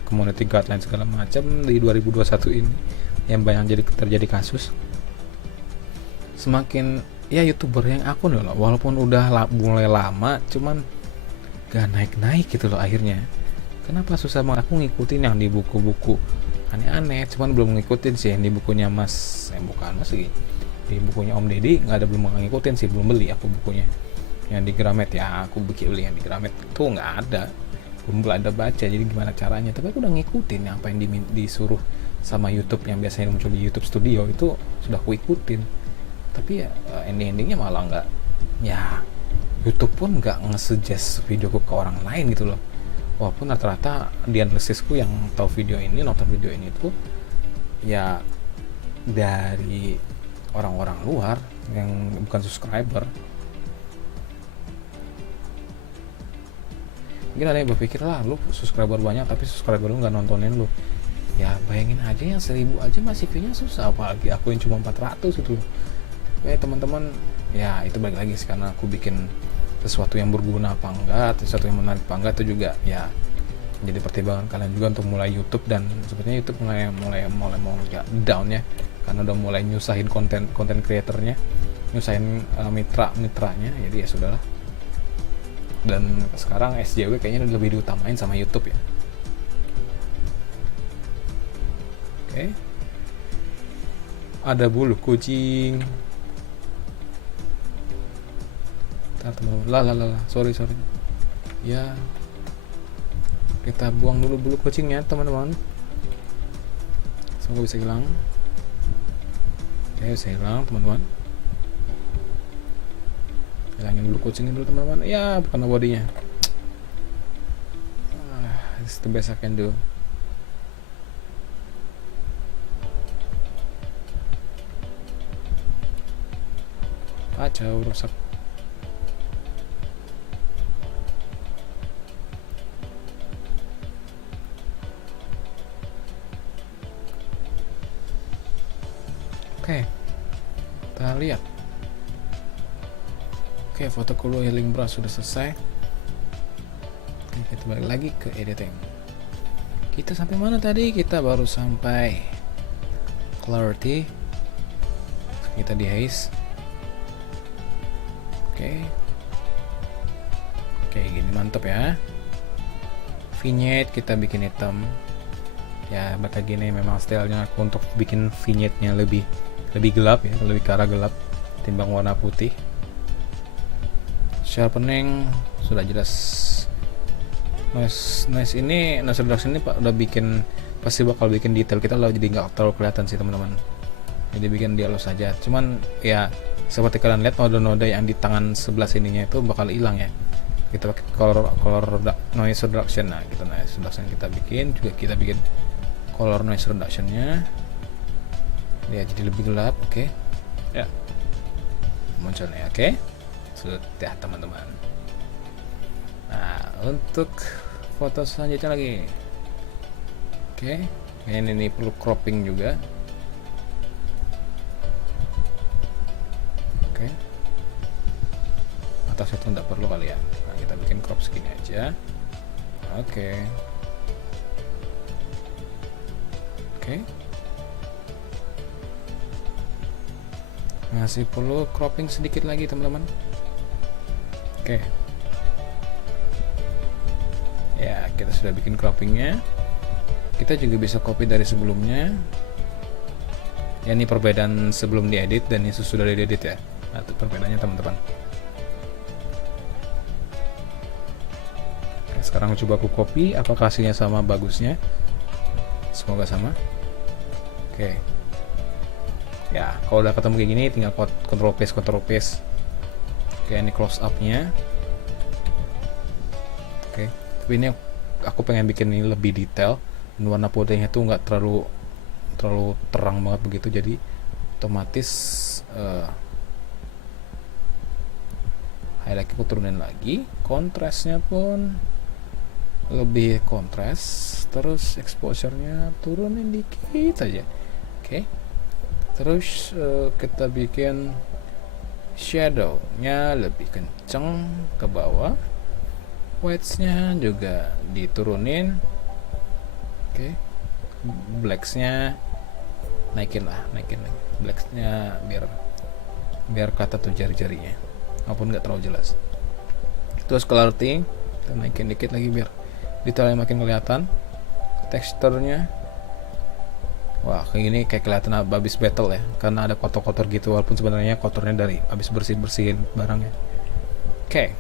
community guidelines segala macam di 2021 ini yang banyak terjadi kasus. Semakin ya YouTuber yang akun loh, walaupun udah mulai lama, cuman gak naik-naik gitu loh akhirnya. Kenapa susah banget aku ngikutin yang di buku-buku aneh-aneh, cuman belum ngikutin sih yang di bukunya bukan Mas lagi, di bukunya Om Deddy nggak ada, belum ngikutin sih, belum beli aku bukunya. Yang di Gramet ya aku beli yang di Gramet tuh nggak ada, belum ada baca, jadi gimana caranya. Tapi aku udah ngikutin apa yang disuruh sama YouTube yang biasanya muncul di YouTube Studio, itu sudah aku ikutin. Tapi ya endingnya malah nggak, ya YouTube pun nggak nge-suggest videoku ke orang lain gitu loh. Walaupun rata-rata di analisisku yang tahu video ini, nonton video ini tuh ya dari orang-orang luar yang bukan subscriber. Mungkin ada yang berpikir lah, lu subscriber banyak tapi subscriber lu nggak nontonin lu. Ya bayangin aja, yang 1000 aja masih view-nya susah, apalagi aku yang cuma 400 gitu. Teman-teman, ya itu balik lagi sih, karena aku bikin sesuatu yang berguna apa enggak, sesuatu yang menarik apa enggak, itu juga ya jadi pertimbangan kalian juga untuk mulai YouTube. Dan sepertinya YouTube mulai mau down ya, karena udah mulai nyusahin konten kreatornya, nyusahin mitranya. Jadi ya sudahlah. Dan sekarang SJW kayaknya lebih diutamain sama YouTube ya. Oke. Ada bulu kucing. Lah, sorry. Ya, kita buang dulu bulu kucingnya teman-teman. Semoga bisa hilang. Oke, bisa hilang teman-teman. Hilangin bulu kucingnya dulu teman-teman. Ya, bukan bodinya. This is the best I can do. Kacau, rusak. Oke, kita lihat. Oke, foto Kulu Healing Brush sudah selesai. Oke, kita balik lagi ke editing. Kita sampai mana tadi? Kita baru sampai clarity. kita di haze. Oke, kayak gini mantep ya. Vignette kita bikin hitam ya, bakal gini. Memang stylenya aku untuk bikin vignette-nya lebih gelap ya, lebih ke arah gelap timbang warna putih. Sharpening sudah jelas. Noise reduction ini udah bikin, pasti bakal bikin detail kita jadi nggak terlalu kelihatan sih teman-teman. Jadi bikin dia halus saja. Cuman ya seperti kalian lihat, noda-noda yang di tangan sebelah sininya itu bakal hilang ya. Kita pakai color noise reduction. Nah, kita noise reduction kita bikin color noise reductionnya dia jadi lebih gelap. Oke. Ya, munculnya. Oke, sudah teman-teman. Nah, untuk foto selanjutnya lagi. Oke, ini perlu cropping juga. Oke, atas itu tidak perlu kali ya. Nah, kita bikin crop segini aja. Oke. Masih perlu cropping sedikit lagi teman-teman. Oke. Ya, kita sudah bikin croppingnya. Kita juga bisa copy dari sebelumnya. Ya, ini perbedaan sebelum diedit dan ini sudah diedit ya. Nah, itu perbedaannya teman-teman. Sekarang coba aku copy, apakah hasilnya sama bagusnya? Semoga sama. Oke. Ya, kalau udah ketemu kayak gini tinggal control paste. Oke, ini close up-nya. Oke, tapi ini aku pengen bikin ini lebih detail dan warna putihnya tuh nggak terlalu terang banget begitu, jadi otomatis highlight aku turunin lagi, kontrasnya pun lebih kontras, terus exposure-nya turunin dikit aja. Oke. Terus kita bikin shadow-nya lebih kenceng ke bawah, whites-nya juga diturunin. Oke. Blacks-nya naikin blacks-nya biar kata tuh jari-jarinya walaupun nggak terlalu jelas. Terus coloring kita naikin dikit lagi biar detailnya makin kelihatan. Teksturnya, wah kayak gini kayak kelihatan habis battle ya, karena ada kotor-kotor gitu walaupun sebenarnya kotornya dari habis bersihin barangnya. Oke.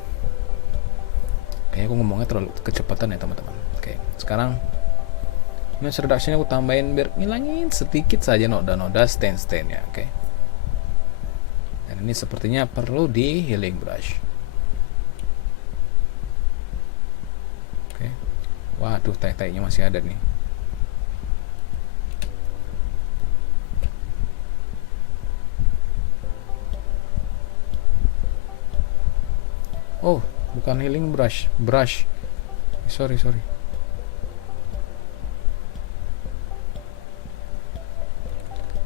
Kayaknya aku ngomongnya terlalu kecepatan ya teman-teman. Oke, sekarang noise reduction aku tambahin biar ngilangin sedikit saja noda-noda stain-stainnya. Oke. Dan ini sepertinya perlu di healing brush. Oke. Waduh, tai-tainya masih ada nih. Oh, bukan healing brush. Sorry.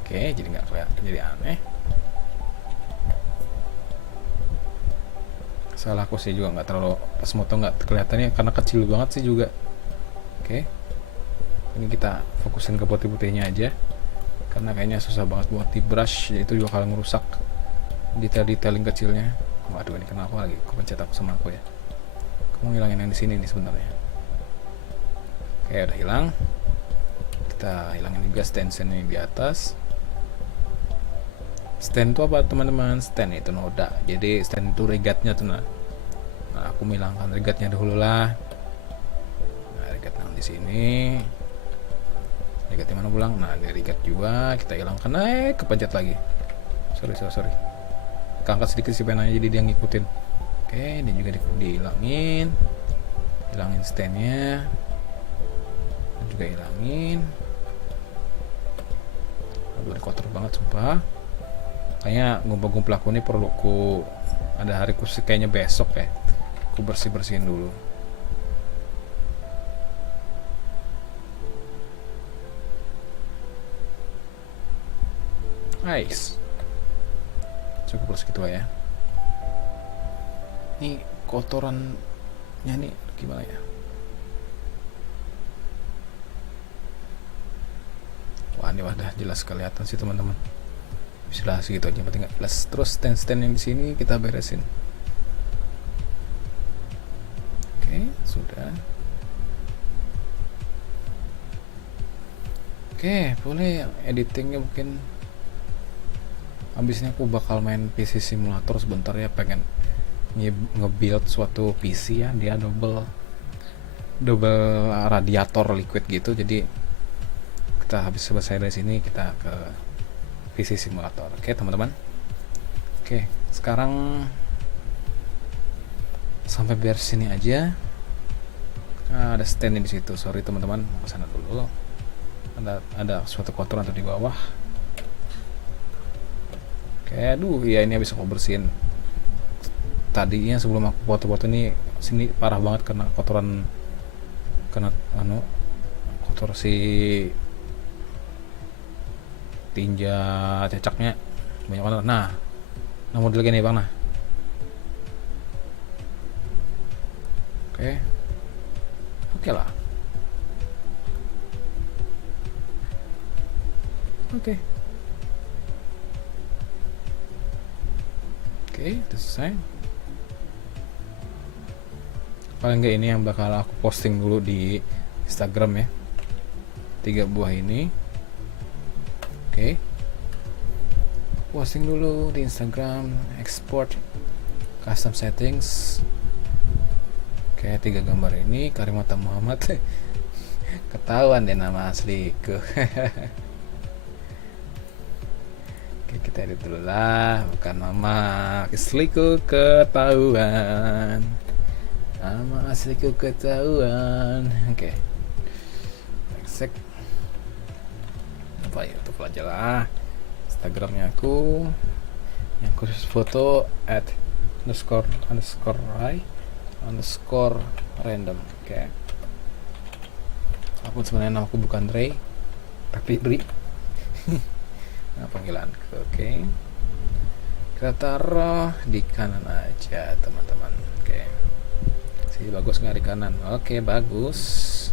Oke, jadi nggak kelihatan, jadi aneh. Salah aku sih juga, nggak terlalu pas moto nggak kelihatannya karena kecil banget sih juga. Oke, ini kita fokusin ke putih-putihnya aja karena kayaknya susah banget buat di brush, jadi itu juga kalau ngerusak detail-detailing kecilnya. Waduh, ini kenapa lagi kepencet aku sama aku ya. Kamu ngilangin yang di sini nih sebenarnya. Oke, udah hilang. Kita hilangin juga stand ini di atas. Stand itu apa teman-teman? Stand itu noda. Jadi stand itu regatnya tuh. Nah, aku menghilangkan regatnya dulu lah. Nah, regat yang di sini. Regatnya mana pulang? Nah, di regat juga kita hilangkan. Kepencet lagi. Sorry. Angkat sedikit si penanya jadi dia ngikutin. Oke, ini juga dihilangin. Hilangin standnya. Dan juga hilangin. Aduh, ini kotor banget sumpah. Kayaknya gumpal-gumpal aku ini perlu ada hari kayaknya besok ya. Aku bersihin dulu. Nice. Cukup segitu ya. Ini kotorannya nih gimana ya? Wah, ini udah jelas kelihatan sih teman-teman. Sudah segitu aja, penting nggak jelas. Terus stand yang di sini kita beresin. Oke, sudah. Oke, boleh editingnya mungkin. Habis ini aku bakal main PC simulator sebentar ya, pengen nge-build suatu PC ya, dia double radiator liquid gitu. Jadi kita habis selesai dari sini kita ke PC simulator. Oke teman-teman. Oke, sekarang sampai beres sini aja. Ada stand di situ. Sorry teman-teman, mau ke sana dulu. Ada suatu kotoran tuh di bawah. Oke, aduh, ya ini habis aku bersihin. Tadinya sebelum aku foto-foto ini sini parah banget karena kotoran, kena kotor si tinja cecaknya banyak banget. Nah model gini bang, nah oke lah. Oke, itu selesai. Paling nggak ini yang bakal aku posting dulu di Instagram ya, 3 buah ini. Oke, posting dulu di Instagram, export custom settings. Oke, 3 gambar ini Karimata Muhammad. Ketahuan deh nama asliku. Oke, kita edit dulu lah, bukan nama asliku ketahuan. Nama asliku ketahuan. Oke, exec apa ya, untuk aja lah. Instagramnya aku yang khusus foto @_rai_random. Oke, aku sebenarnya nama aku bukan Ray tapi Ri. Nah, panggilan. Oke, kita taruh di kanan aja teman-teman. Oke, sih bagus nggak di kanan? Oke, bagus.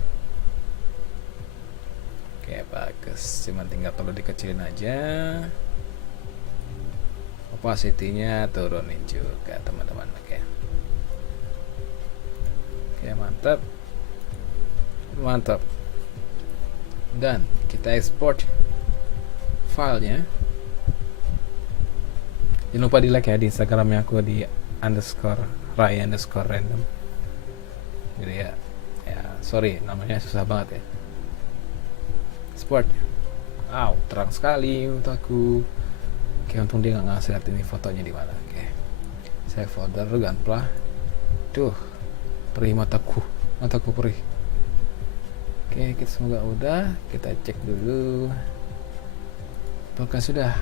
Oke, bagus. Cuman tinggal perlu dikecilin aja. Opacity-nya turunin juga teman-teman. Oke, mantap. Dan kita export filenya. Jangan lupa di like ya di Instagramnya aku di _rai_random. Jadi ya sorry namanya susah banget ya. Sport. Terang sekali untuk aku. Oke, untung dia nggak ngasih lihat ini fotonya di mana. Oke, saya folder Gunpla. Tuh, perih mataku perih. Oke, kita semoga udah. Kita cek dulu. Apakah sudah?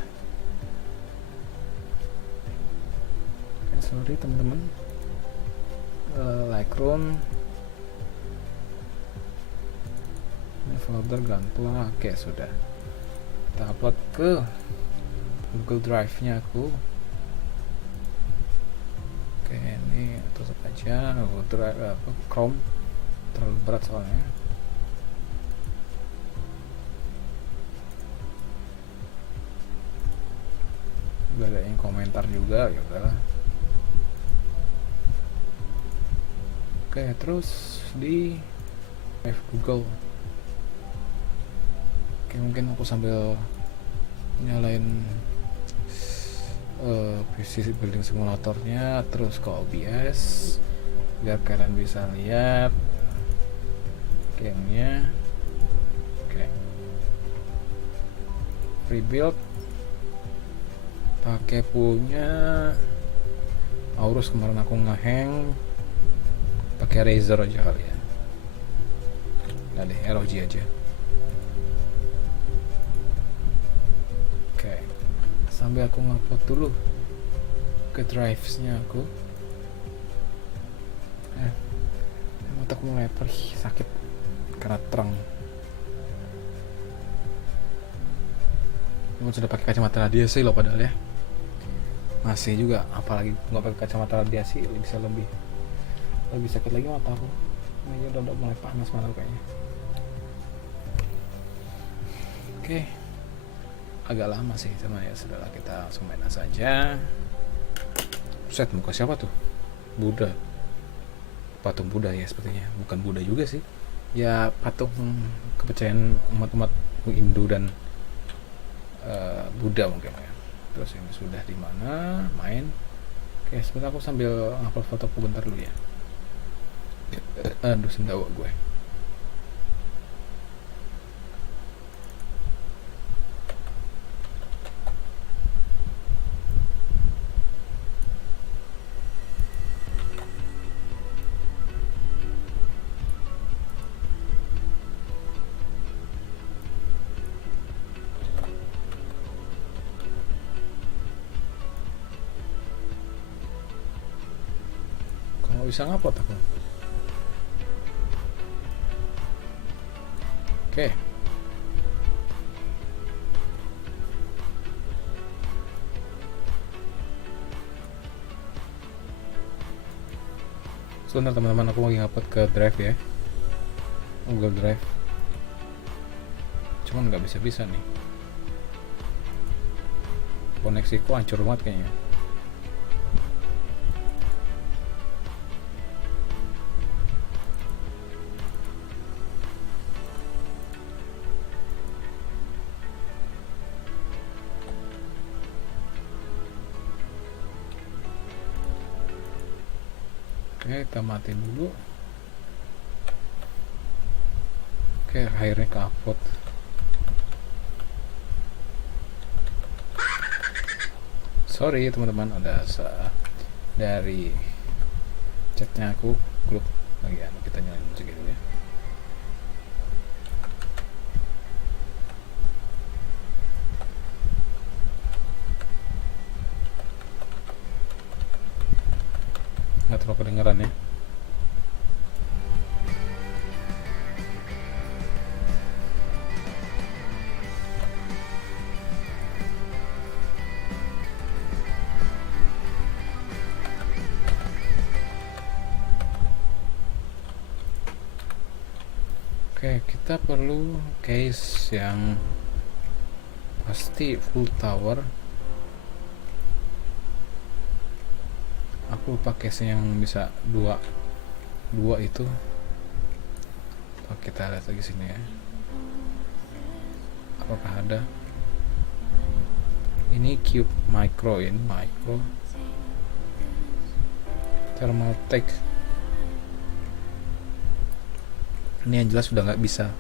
Sorry teman-teman. Lightroom. Folder Gunpla. Oke, sudah. Kita upload ke Google Drive-nya aku. Oke, ini tutup aja. Google Drive Chrome terlalu berat soalnya. Gak ada yang komentar juga, ya udahlah. Oke, terus di Google. Oke, mungkin aku sambil nyalain PC building simulatornya, terus ke OBS biar kalian bisa lihat gamenya. Oke, rebuild pakai punya Aorus. Kemarin aku ngehang pakai Razer aja kali ya. Nah deh, ROG aja. Oke, sambil aku ngupload dulu ke drives-nya aku. Mataku mulai perih, sakit karena terang. Sudah pakai kacamata radiasi loh padahal ya. Masih juga, apalagi nggak pakai kacamata radiasi bisa lebih sakit lagi mataku. Ini udah mulai panas malah kayaknya. Oke, agak lama sih teman ya. Sudahlah, kita langsung main saja. Set, muka siapa tuh? Buddha, patung Buddha ya sepertinya. Bukan Buddha juga sih ya, patung kepercayaan umat-umat Hindu dan Buddha mungkin ya. Terus ini sudah di mana main. Oke, sebentar aku sambil ngupload fotoku bentar dulu ya. Aduh, sendawa gue. Kalau bisa ngupload aku. Oke. Sebentar teman-teman, aku lagi ngupload ke Drive ya, Google Drive. Cuman nggak bisa nih. Koneksiku hancur banget kayaknya. Oke, kita matiin dulu. Oke, akhirnya ke upload. Sorry teman-teman, ada dari chatnya aku grup lagi. Kita nyalain musik dulu ya. Nggak terlalu kedengeran ya. Oke, kita perlu case yang pasti full tower. Aku lupa case yang bisa dua itu. Oke, kita lihat lagi sini ya. Apakah ada? Ini cube micro, ini micro Thermaltake. Ini yang jelas sudah nggak bisa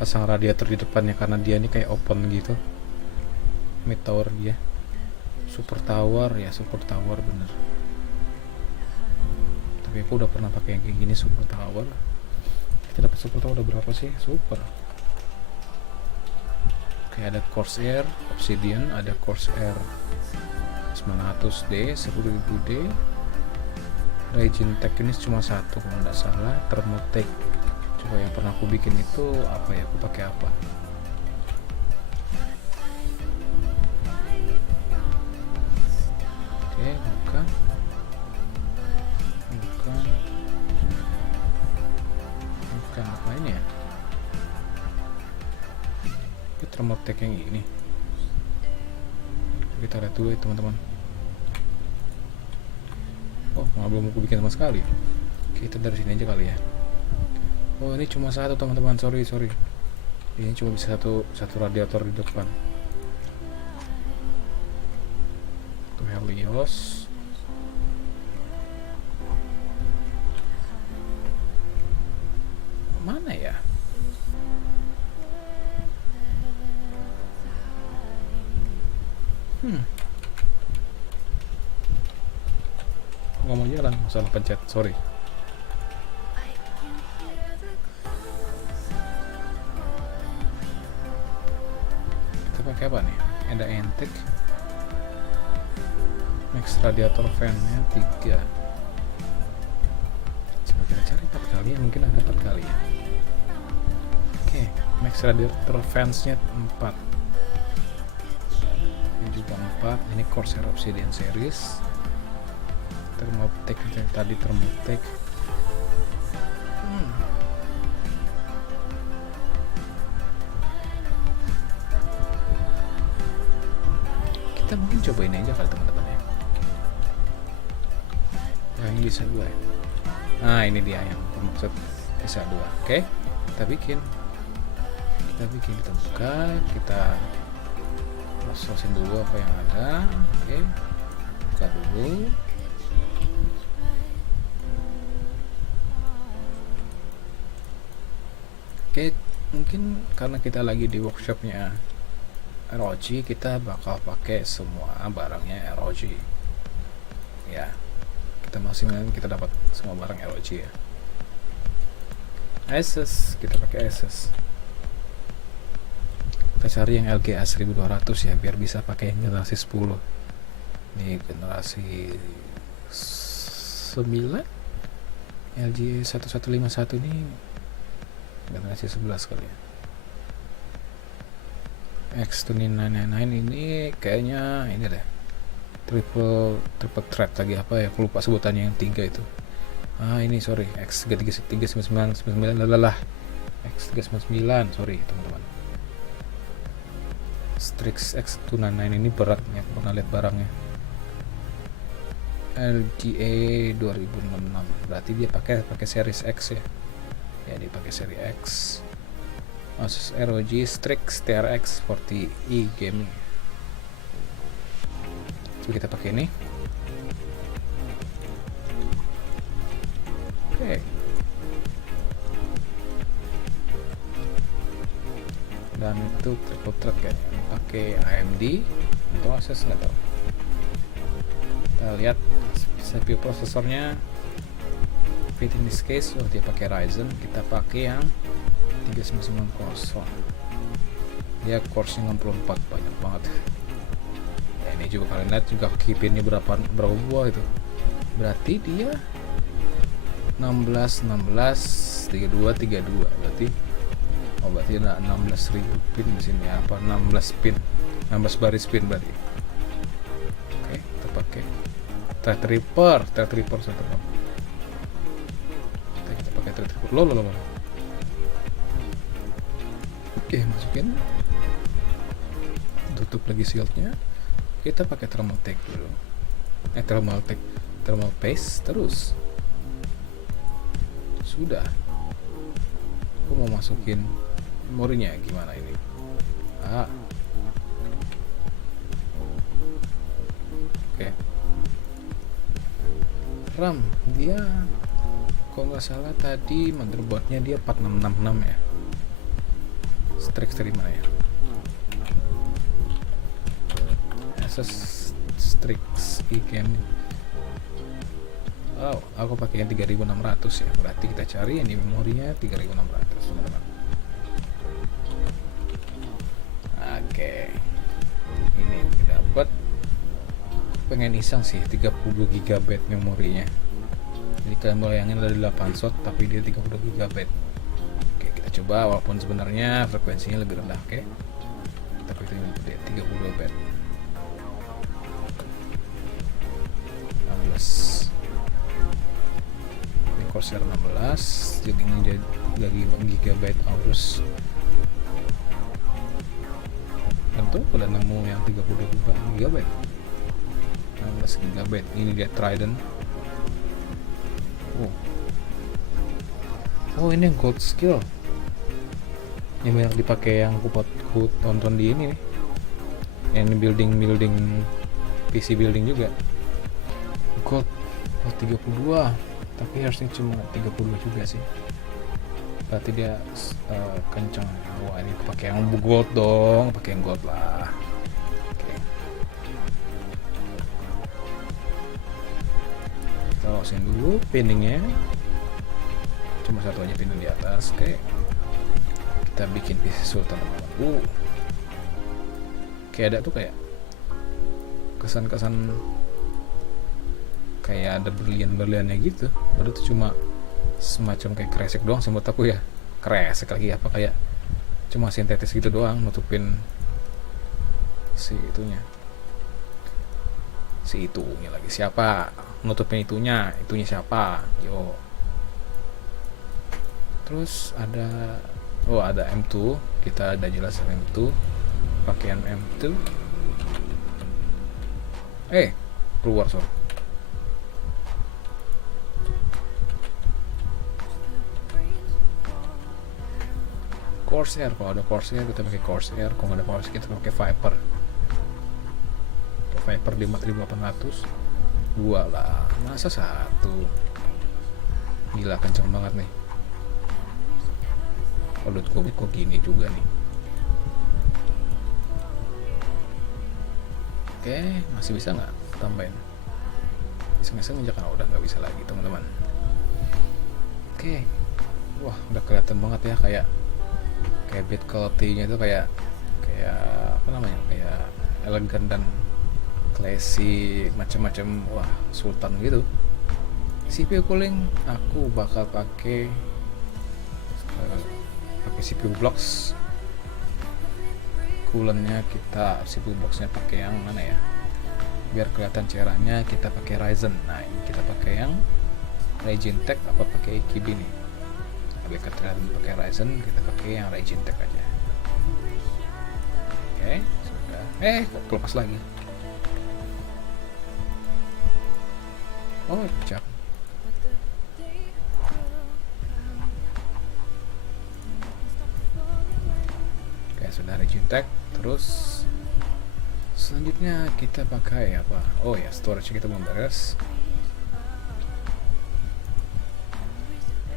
pasang radiator di depannya karena dia ini kayak open gitu. Mid tower dia. Super tower ya, super tower bener. Tapi aku udah pernah pakai yang kayak gini, super tower. Kita dapat super tower udah berapa sih? Super. Oke, ada Corsair Obsidian, ada Corsair 900D, 10.000D. Regen teknis cuma satu kalau nggak salah, Thermaltake. Coba yang pernah aku bikin itu apa ya, aku pakai apa? Oke, bukan apa ini ya? Ini Thermaltake yang ini. Kita lihat dulu ya teman-teman. Oh, malah belum aku bikin sama sekali. Kita dari sini aja kali ya. Oh, ini cuma satu teman-teman, sorry. Ini cuma bisa satu radiator di depan. Tuh Helios. Mana ya? Nggak mau jalan, salah pencet, sorry. Pakai apa nih? Ada Antik Max radiator fan-nya 3. Coba kita cari 4 kali ya, mungkin ada 4 kali ya. Oke, Max radiator fans-nya 4. Ini juga 4. Ini Corsair Obsidian series. Thermaltake yang tadi Thermaltake. cobain aja kali teman-teman ya. Nah, ini bisa 2 ya. Nah, ini dia yang bermaksud bisa 2. Oke, kita bikin, kita buka, kita prosesin dulu apa yang ada. Oke, buka dulu. Oke, mungkin karena kita lagi di workshopnya ROG, kita bakal pakai semua barangnya ROG ya. Kita maksimalin kita dapat semua barang ROG ya. Asus, kita pakai Asus. Kita cari yang LGA 1200 ya, biar bisa pakai yang generasi 10. Ini generasi 9 LG 1151 ini generasi 11 kali ya. X2999 ini kayaknya ini deh, triple thread lagi apa ya, aku lupa sebutannya yang 3 itu. Ini sorry, X399 adalah X399, sorry teman-teman. Strix X299 ini berat ya, pernah lihat barangnya. LGA 2066, berarti dia pakai series X ya. Ya, dia pakai seri X. Asus ROG Strix TRX 40e Gaming. Coba kita pakai ini. Oke. Dan itu triple thread kayaknya, pakai AMD atau Asus nggak tahu. Kita lihat CPU prosesornya. In this case, dia pakai Ryzen, kita pakai yang 3990. Dia core-nya 64, banyak banget. Ya, ini juga kalian lihat juga keypinnya berapa buah itu. Berarti dia 16 32 32. Berarti ada 16.000 pin di sini, apa 16 pin. 16 baris pin berarti. Oke, kita pakai Threadripper satu. Lo. Oke, masukin, tutup lagi shieldnya. Kita pakai Thermaltake dulu. Thermal paste terus. Sudah. Aku mau masukin memorinya gimana ini? Oke. RAM dia, kalau nggak salah tadi motherboardnya dia 4666 ya. Strix dari mana ya? Asus Strix e-game. Aku pakai yang 3600 ya. Berarti kita cari yang di memorinya 3600 teman-teman. Oke. Ini kita dapat. Pengen iseng sih 30 GB memorinya. Jadi kalian bayangin ada 8 slot tapi dia 30 GB. Oke, kita coba walaupun sebenarnya frekuensinya lebih rendah. Oke, tapi kita dia 30 GB. 16. Ini Corsair 16, jadi ini jadi GB Aorus. Tentu pada nemu yang 30 GB. 16 GB. Ini dia Trident. Oh, ini yang gold skill yang banyak dipakai, yang aku tonton di ini nih, yang building PC building juga. Gold 32, tapi harusnya cuma 32 juga sih, berarti dia kencang. Wah, ini pakai yang gold dong, pakai yang gold lah. Oke. Kita losin dulu pinningnya, cuma satu aja pintu di atas. Oke, kita bikin PC Sultan. Kayak ada tuh kayak kesan-kesan kayak ada berlian-berliannya gitu, padahal itu cuma semacam kayak kresek doang sih menurut aku ya. Kresek lagi apa, kayak cuma sintetis gitu doang nutupin si itunya lagi. Siapa nutupin itunya siapa? Yo. Terus ada M2, kita ada jelas M2, pakaian M2. Keluar sorry. Corsair, kalau ada Corsair kita pakai Corsair, kalau nggak ada Corsair kita pakai Viper. Viper 5800 dua lah, masa satu, gila kenceng banget nih. Kalau kok gini juga nih. Oke, masih bisa nggak tambahin? Iseng-iseng aja kan udah nggak bisa lagi teman-teman. Oke, wah udah kelihatan banget ya, kayak build quality-nya itu kayak apa namanya, kayak elegan dan classy macam-macam. Wah, sultan gitu. CPU cooling aku bakal pakai CPU blocks. Coolant-nya kita CPU box-nya pakai yang mana ya? Biar kelihatan cerahnya kita pakai Ryzen. Nah, ini kita pakai yang Ryzen Tech apa pakai Kibi nih? Biar kelihatan pakai Ryzen, kita pakai yang Ryzen Tech aja. Oke, sudah. Kok kelepas lagi? Oh, cak. Oke, sudah Ryzen Tech. Terus selanjutnya kita pakai apa? Oh ya, storage kita belum beres.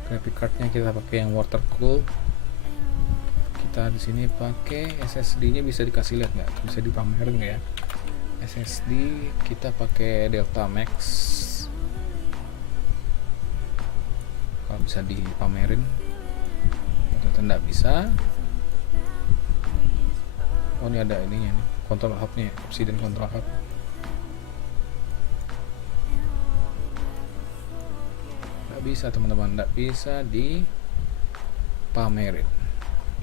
Graphic cardnya kita pakai yang water cool. Kita di sini pakai SSD-nya, bisa dikasih lihat nggak? Bisa dipamerin nggak ya? SSD kita pakai Delta Max. Kalau bisa dipamerin, atau tidak bisa. Oh, ini ada ininya nih, control hub-nya, Obsidian control hub. Nggak bisa teman-teman, nggak bisa dipamerin.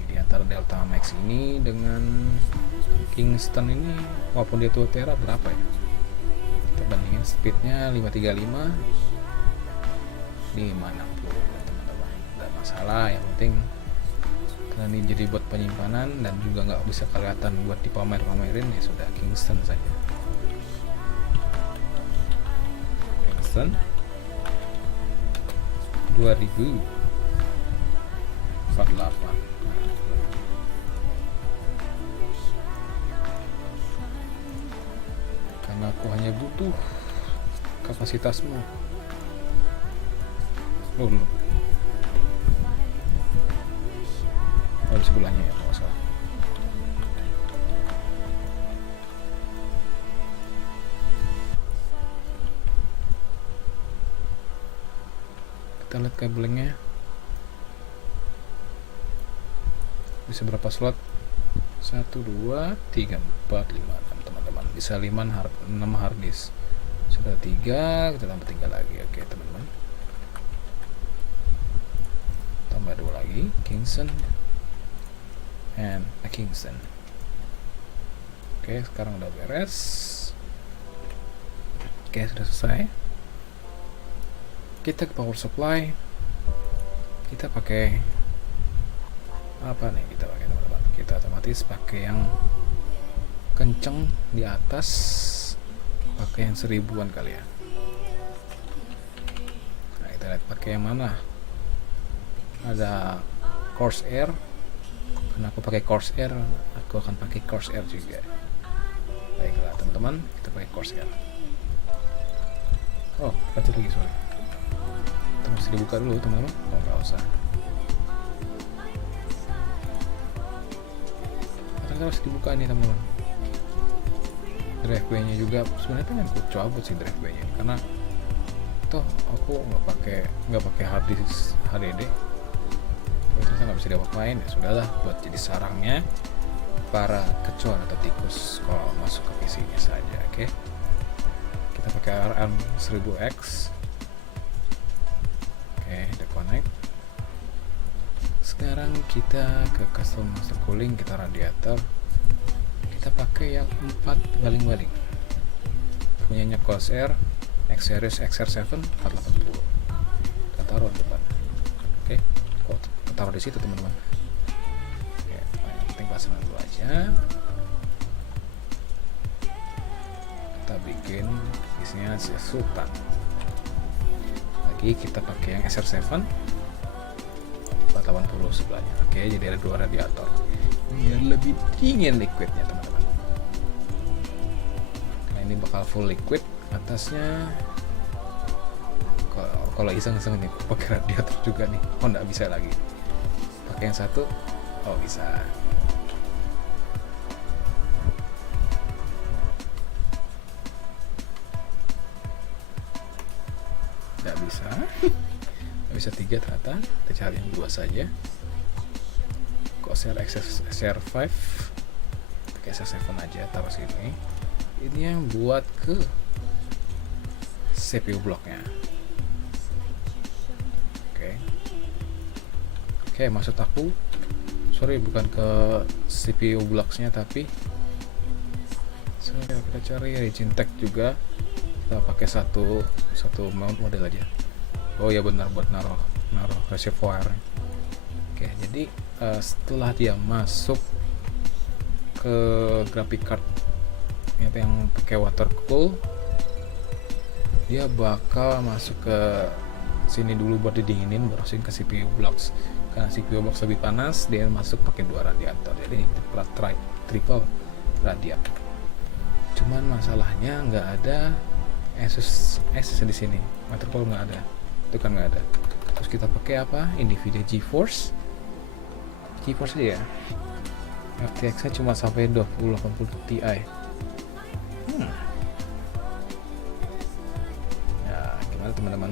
Jadi antara Delta Max ini dengan Kingston ini, walaupun dia 2 tera, berapa ya? Kita bandingin speednya 535 50 teman-teman, nggak masalah. Yang penting karena ini jadi buat penyimpanan dan juga nggak bisa kelihatan buat dipamerin, ya sudah Kingston saja. Kingston 2048. Karena aku hanya butuh kapasitasmu. Loh. Oh, di sebelahnya ya, kalau salah. Kita lihat kabelnya. Bisa berapa slot? 1, 2, 3, 4, 5, 6 teman-teman. Bisa 6 hard disk. Sudah 3, kita tambah 3 lagi. Oke teman-teman. Tambah 2 lagi. Kingston and a Kingston. Oke, sekarang udah beres. Oke, sudah selesai. Kita ke power supply. Kita pakai apa nih? Kita pakai teman-teman. Kita otomatis pakai yang kenceng di atas. Pakai yang 1000-an kali ya. Nah, kita lihat pakai yang mana. Ada Corsair. Karena aku pakai Corsair, aku akan pakai Corsair juga. Baiklah teman-teman, kita pakai Corsair. Oh, kacau lagi, sorry. Kita harus dibuka dulu teman-teman. Oh, nggak usah. Kita harus dibuka nih teman-teman. Drive bay-nya juga sebenarnya pengen aku cabut sih drive bay-nya, karena toh aku nggak pakai hard disk HDD. Ternyata nggak bisa diapa-apain, ya sudahlah, buat jadi sarangnya para kecoa atau tikus kalau masuk ke PC-nya saja. Oke, kita pakai ARM 1000X. Oke, udah connect. Sekarang kita ke custom master cooling, kita radiator. Kita pakai yang 4 baling-baling punyanya Corsair X Series XR7 480. Kita taruh di depan. Oke, taruh di situ teman-teman. Oke, yang penting pasangan dulu aja. Kita bikin isinya Sultan. Lagi kita pakai yang SR7 480 sebelahnya. Oke, jadi ada 2 radiator biar lebih dingin liquidnya teman-teman. Nah ini bakal full liquid atasnya. Kalau iseng-iseng nih pakai radiator juga nih, oh nggak bisa lagi pakai yang satu. Oh bisa. Nggak bisa. Nggak bisa 3 ternyata. Kita cari yang 2 saja. Corsair XR5 pakai XR7 aja, taruh sini. Ini yang buat ke CPU blocknya. Oke, maksud aku sorry bukan ke CPU blocks-nya tapi kita cari Regentech juga. Kita pakai satu model aja. Oh ya benar, buat naruh reservoir. Oke, jadi setelah dia masuk ke graphic card yang pakai water cool, dia bakal masuk ke sini dulu buat didinginin, baru ke CPU blocks. Karena CPU box lebih panas, dia masuk pakai 2 radiator, jadi triple radiator. Cuman masalahnya nggak ada Asus di sini, motherboard nggak ada, itu kan nggak ada. Terus kita pakai apa? Nvidia GeForce aja ya. RTX nya cuma sampai 2080 Ti. Ya gimana teman-teman,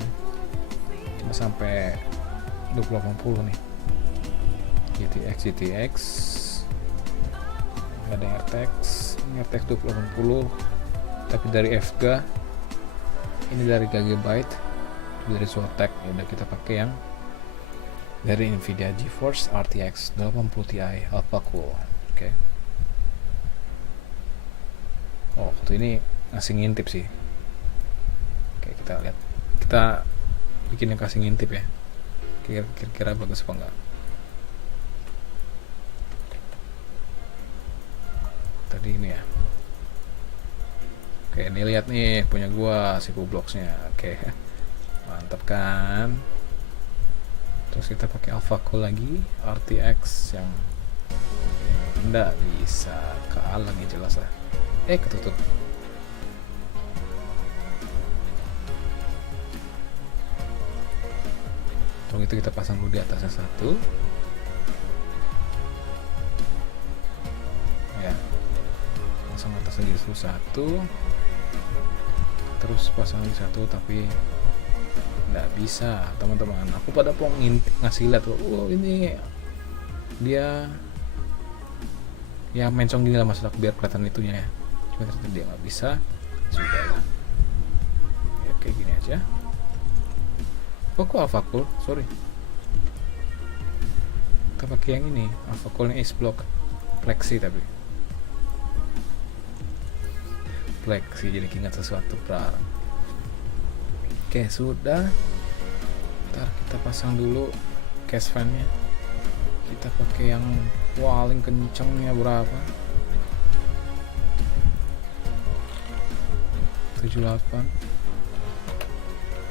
cuma sampai 2080 nih. GTX nggak ada RTX 2080 tapi dari FGA, ini dari Gigabyte, dari Zotac. Ya udah kita pakai yang dari Nvidia GeForce RTX 80 Ti Alpha Cool. Oke. Oh, waktu ini ngasih ngintip sih. Oke, kita lihat. Kita bikin yang kasih ngintip ya. Kira-kira bagus apa enggak? Tadi ini ya. Oke, ini lihat nih punya gua CPU blocks-nya. Oke. Mantap kan? Terus kita pakai Alpha Cool lagi, RTX yang enggak bisa kealang ya, jelas lah. Ketutup. Kalau itu kita pasang dulu di atasnya satu. Ya. Pasang atasnya dulu satu. Terus pasang di satu, tapi nggak bisa teman-teman. Aku pada pengen ngasih lihat, oh ini dia ya mencong gini lah, maksud aku biar kelihatan itunya ya. Cuma ternyata dia nggak bisa. Sudah lah. Ya, kayak gini aja. Oh, kok Alpha Cool? Sorry. Kita pakai yang ini, Alpha Cool yang X-Block Plexi tapi. Plexi jadi ingat sesuatu perang. Oke, sudah. Ntar kita pasang dulu case fan-nya. Kita pakai yang paling kencengnya berapa? 78.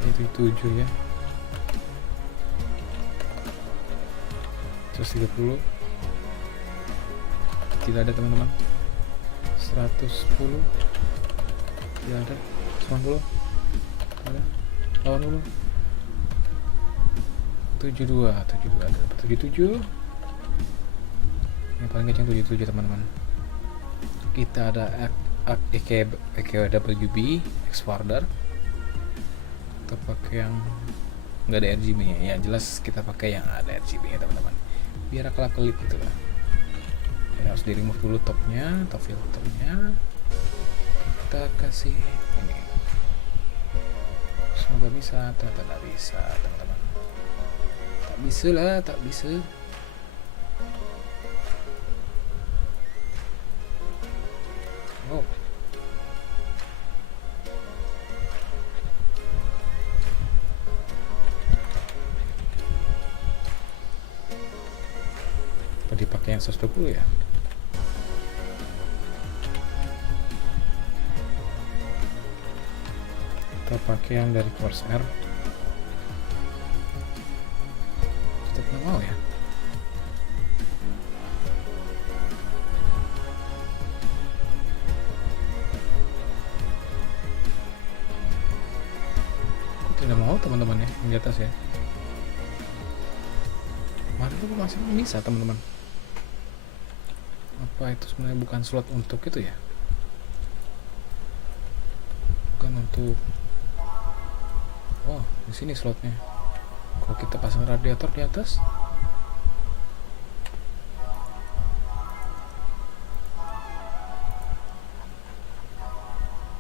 Itu 7 ya. Terus 30. Tidak ada teman-teman. 110. Tidak ada. 90. Ada. 80. 72 ada. 77. Yang paling kencang 77 teman-teman. Kita ada EKWB Xparder. Kita pakai yang nggak ada RGB-nya. Ya jelas kita pakai yang ada RGB-nya teman-teman. Biar kelap-kelip gitu lah. Ya, harus di remove dulu top filternya. Kita kasih ini. Semoga bisa, ternyata tidak bisa teman-teman. Tak bisa. Oh. Apa dipakai yang 120 ya? Kita pakai yang dari Corsair. Tetap nggak mau ya. Kok tidak mau teman-teman ya yang di atas ya. Kemarin tuh masih bisa teman-teman. Apa itu sebenarnya bukan slot untuk itu ya? Bukan untuk. Oh, di sini slotnya. Kalau kita pasang radiator di atas,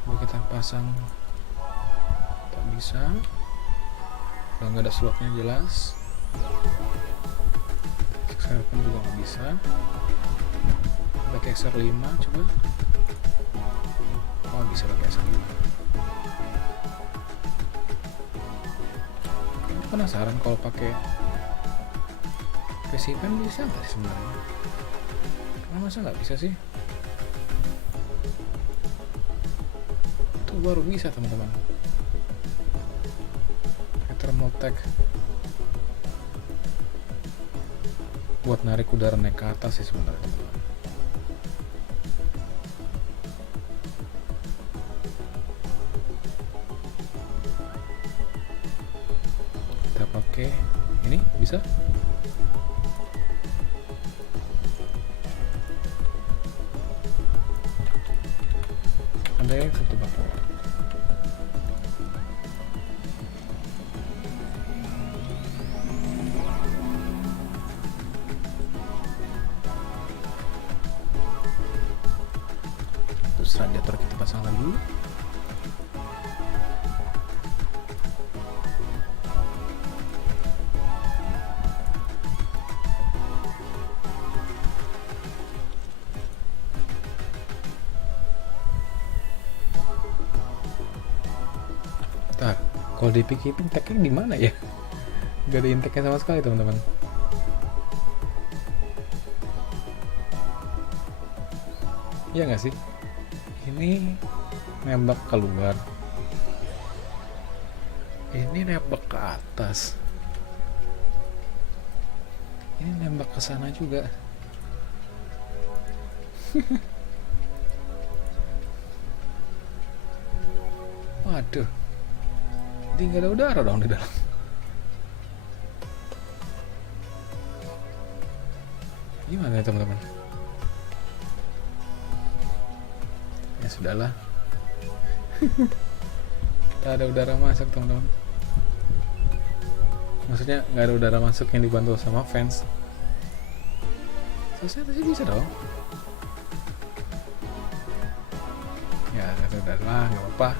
kalau kita pasang tak bisa. Kalau nggak ada slotnya jelas. XR pun juga nggak bisa. Pakai XR5 coba. Oh, bisa pakai XR5. Aku penasaran kalau pakai PC Pen bisa nggak sih sebenarnya? Masa nggak bisa sih? Itu baru bisa teman-teman. Thermaltake buat narik udara naik ke atas sih sebenarnya teman-teman. Kita pakai ini bisa. Ada yang satu bako. Terus radiator kita pasang lagi. Bentar, kalau dipikir intake-nya di mana ya? Gak ada intake-nya sama sekali teman-teman. Iya nggak sih? Ini nembak keluar, ini nembak ke atas, ini nembak ke sana juga. Waduh, jadi nggak ada udara dong di dalam. Gimana ya teman-teman? Ya sudahlah. Tak ada udara masuk teman-teman. Maksudnya nggak ada udara masuk yang dibantu sama fans. Selesai sih bisa dong. Ya udah lah, nggak apa-apa.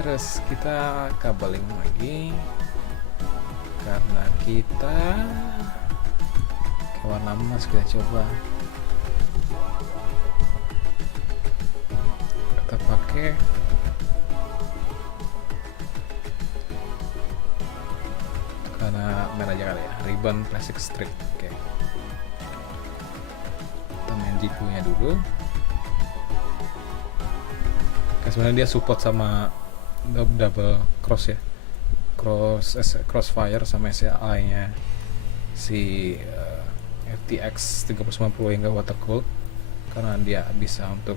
Terus kita kabeling lagi karena kita ke warna emas. Kita coba kita pakai karena merah aja kali ya, ribbon plastic strip. Oke, kita main GPU nya dulu. Sebenarnya dia support sama double cross ya, crossfire sama SAI nya si FTX 3090 hingga water cooled, karena dia bisa untuk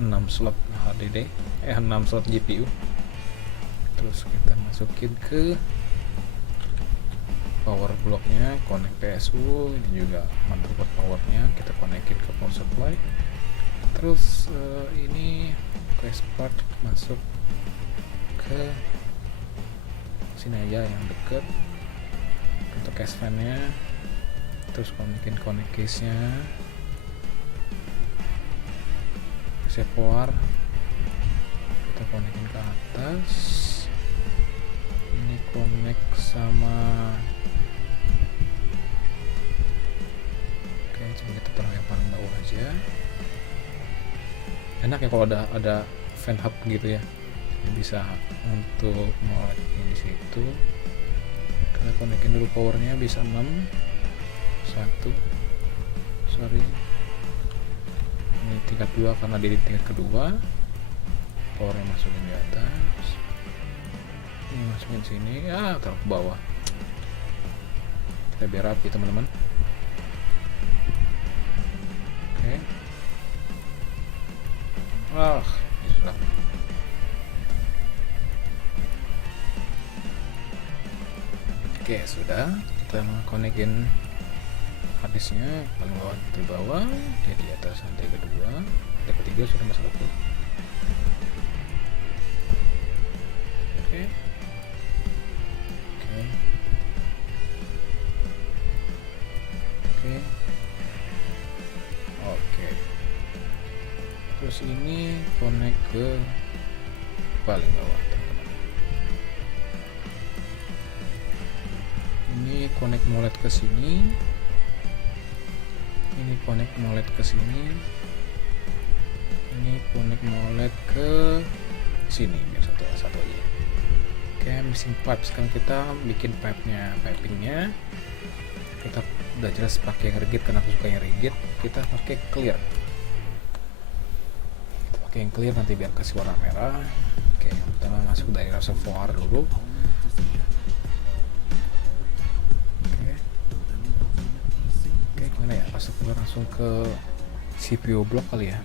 6 slot HDD 6 slot GPU. Terus kita masukin ke power blocknya, connect PSU, ini juga motherboard powernya kita konekin ke power supply. Terus ini quest part masuk ke sini aja yang deket untuk case fan nya. Terus konekin connect case nya, reservoir kita konekin ke atas. Ini connect sama, oke coba kita taruh yang paling bawah aja. Enak ya kalau ada fan hub gitu ya, bisa untuk molek di situ. Kita konekin dulu powernya, bisa 6 sorry ini tingkat 2 karena di tingkat kedua. powernya masukin di atas, ini masukin sini, taruh ke bawah. Kita biar rapi teman-teman. Oke. Ini sudah. Oke, sudah. Kita konekin harddisknya paling bawah di bawah, dia di atas lantai kedua, lantai ketiga sudah masuk ke. Oke. Terus ini connect ke paling bawah teman-teman. Ini connect molet ke sini. Ini connect molet ke sini. Ini connect molet ke sini, biar satu aja. Oke, missing pipe. Sekarang kita bikin pipingnya. Kita udah jelas pakai yang rigid, karena aku suka yang rigid. Kita pakai clear. Kita pakai yang clear nanti biar kasih warna merah. Oke, yang pertama masuk dari reservoir dulu. Oke, gimana ya? Reservoir langsung ke CPU block kali ya.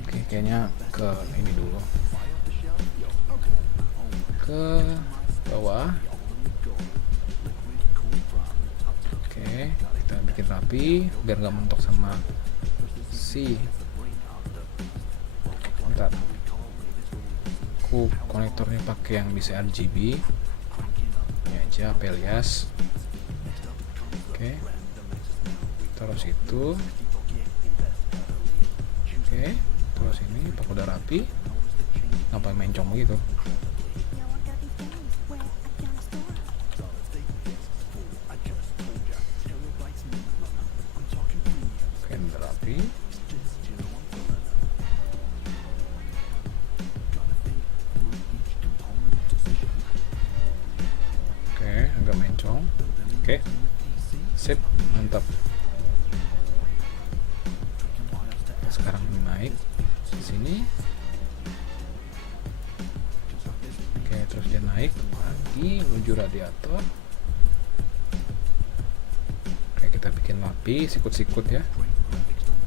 Oke, kayaknya ke ini dulu. Ke bawah. Oke, kita bikin rapi biar nggak mentok sama si. Bentar, aku konektornya pakai yang bisa RGB. Ini aja Pelias. Oke, taruh situ. Oke, terus ini pakai udah rapi. Ngapain mencong begitu? Oke, sip, mantap. Sekarang ini naik di sini. Oke, terus dia naik lagi menuju radiator. Oke, kita bikin rapi, sikut-sikut ya.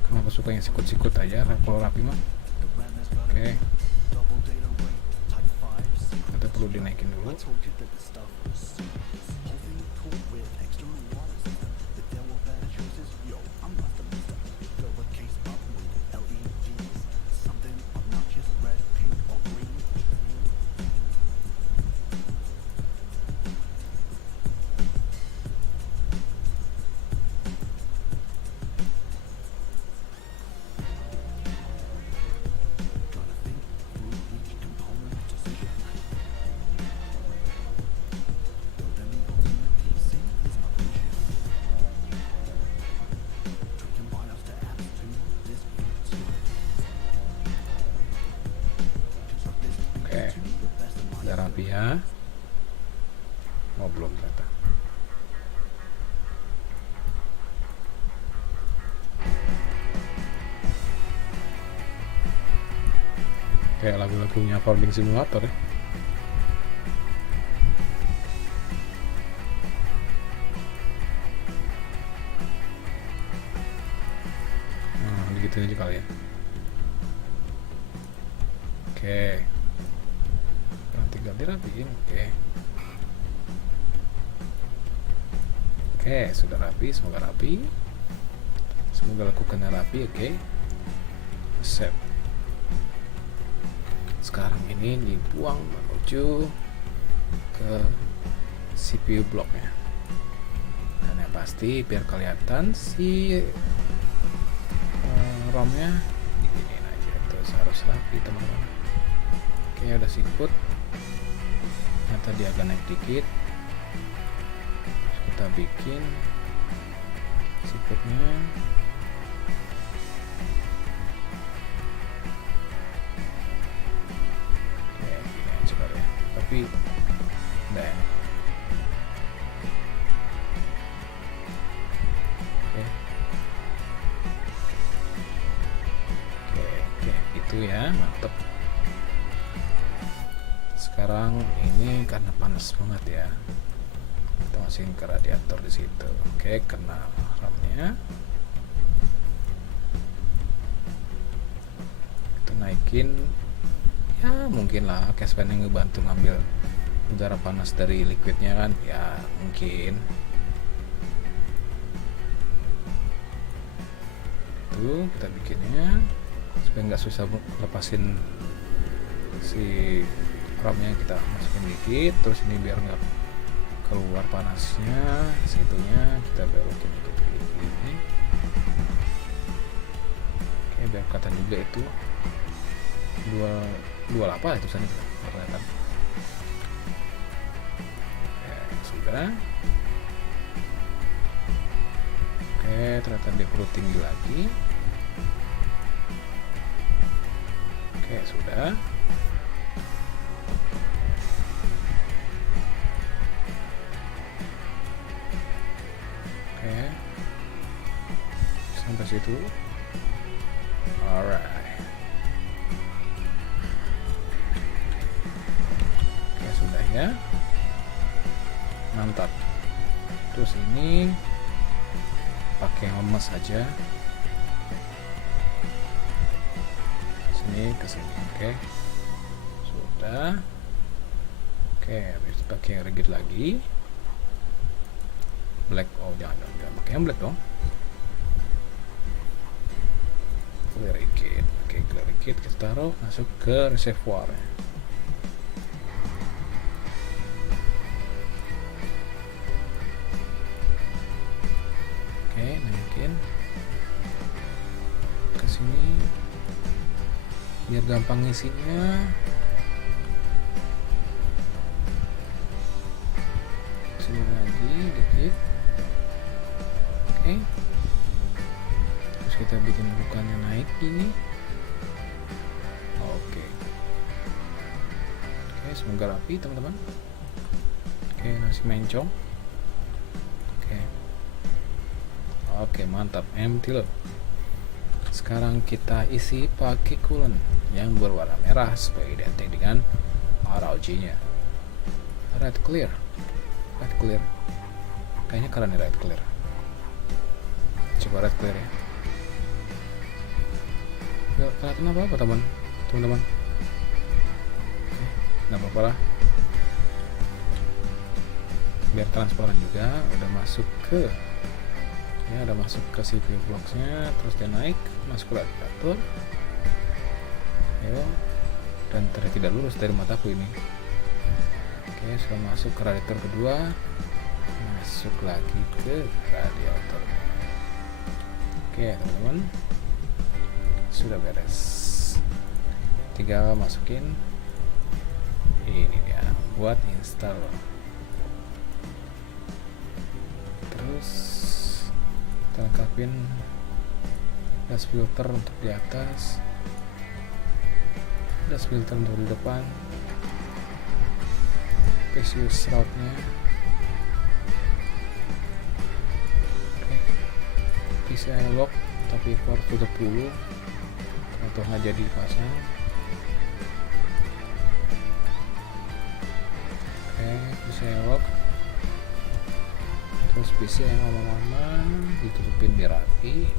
Kenapa suka yang sikut-sikut aja kalau rapi mah? Oke, kita perlu dinaikin dulu. Rapi ya. Oh, belum ternyata. Kayak lagu-lagunya Farming Simulator ya. Begitu aja kali ya. Oke. Tinggal dirapiin. Oke, sudah rapi, semoga rapi. Semoga lakukannya rapi, oke. Save. Sekarang ini dibuang menuju ke CPU blocknya. Dan yang pasti biar kelihatan si ROM-nya diginiin aja, terus harus rapi teman-teman. Oke, udah sikut. Ternyata dia agak naik dikit. Terus kita bikin sikutnya. Oke, gini aja kali ya. Tapi udah ya. Oke. itu ya, mantep. Sekarang ini karena panas banget ya, kita masukin ke radiator di situ. Oke, kena RAM-nya. Kita naikin ya, mungkin lah cashpan yang ngebantu ngambil udara panas dari liquidnya kan ya, mungkin itu kita bikinnya supaya nggak susah lepasin si RAM-nya. Kita masukin dikit, terus ini biar nggak keluar panasnya, situnya kita belokin dikit kayak gini. Oke, biar kelihatan juga itu 28 itu sana kelihatan. Ya, sudah. Oke, ternyata dia perlu tinggi lagi. Oke, sudah. Oke, sampai situ. Alright. Oke, sudah ya. Mantap. Terus ini pakai homes saja. Sini ke sini. Oke. Sudah. Oke, habis pakai yang rigid lagi. Black, oh jangan pakai yang black dong. Clear rigid. Oke, clear rigid kita taruh masuk ke reservoir. Oke, naikin ke sini biar gampang ngisinya. Sini lagi dikit. Oke, terus kita bikin bukannya naik ini. Oke, semoga rapi teman-teman. Oke, nasi mencong. Oke, mantap, empty loh. Sekarang kita isi pakai coolant yang berwarna merah supaya identik dengan ROG-nya. Red clear. Kayaknya keren nih red clear. Coba red clear ya. Gak kelihatan apa-apa teman-teman. Oke, nggak apa-apa lah. Biar transparan juga. Udah masuk ke CPU box-nya, terus dia naik masuk ke radiator. Ayo, dan ternyata tidak lurus dari mataku ini. Oke, sudah masuk ke radiator kedua, masuk lagi ke radiator. Oke teman-teman, sudah beres. Tinggal masukin ini dia buat install. Terus kita lengkapin gas filter untuk di atas, gas filter untuk di depan, precious shroud-nya. Oke, PCI lock tapi port 30 atau nggak jadi pasang. Oke, PCI lock, terus PC yang lama-lama ditutupin biar rapi.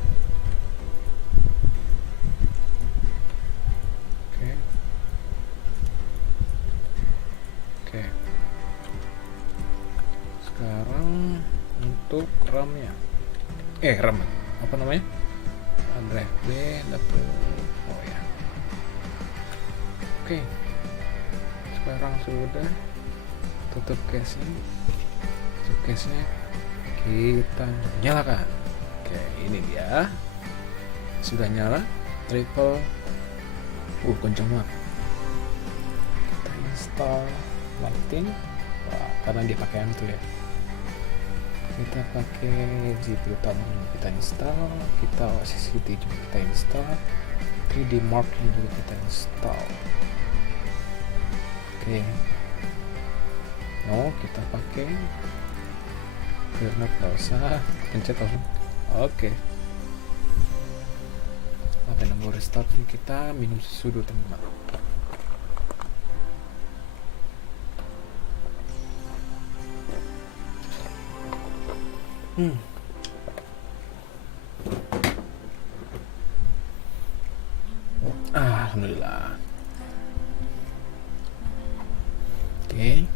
Oke, sekarang untuk RAM-nya, RAM apa namanya, drive B dapet, oh ya. Oke, sekarang sudah tutup case-nya, kita nyalakan. Oke, ini dia sudah nyala, triple, kenceng banget. Kita install lighting. Wah, karena dia pakai itu ya, kita pakai GPU utama kita install, kita OSCT juga kita install, 3D Mark juga kita install. Oke, kita pakai karena nggak usah pencet langsung. Oke, dan nunggu restart ini kita minum susu dulu teman-teman. Alhamdulillah. Oke,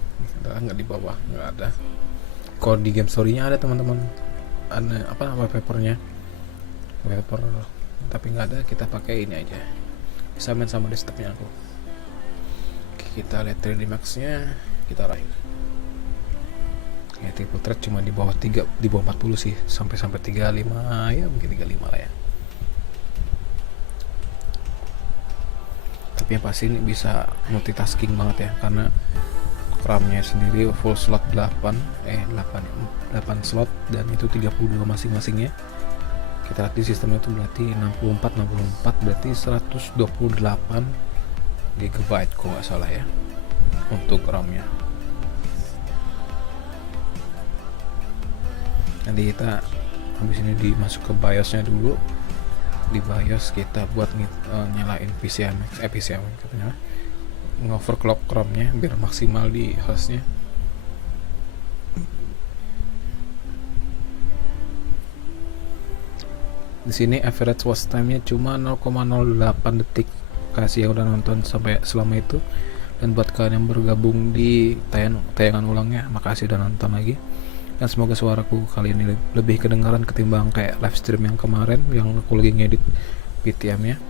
nggak di bawah, nggak ada. Kalau di game story-nya ada teman-teman, ada apa nama papernya, paper, tapi nggak ada. Kita pakai ini aja, bisa main sama desktopnya aku. Oke, kita lihat 3D Max-nya, kita raih. Ya, triple thread cuma di bawah 40 sih, sampai 35 ya, mungkin 35 lah ya. Tapi yang pasti ini bisa multitasking banget ya, karena RAM-nya sendiri full slot 8 slot, dan itu 32 masing-masingnya. Kita lihat di sistemnya itu berarti 64 berarti 128 GB kalau nggak salah ya untuk RAM-nya. Nanti kita habis ini dimasuk ke BIOS-nya dulu. Di BIOS kita buat nyalain PCMX katanya, ngoverclock RAM-nya biar maksimal di hostnya. Di sini average watch time-nya cuma 0,08 detik. Kasih yang udah nonton sampai selama itu, dan buat kalian yang bergabung di tayangan ulangnya, makasih udah nonton lagi. Dan semoga suaraku kali ini lebih kedengaran ketimbang kayak live stream yang kemarin yang aku lagi ngedit PTM-nya.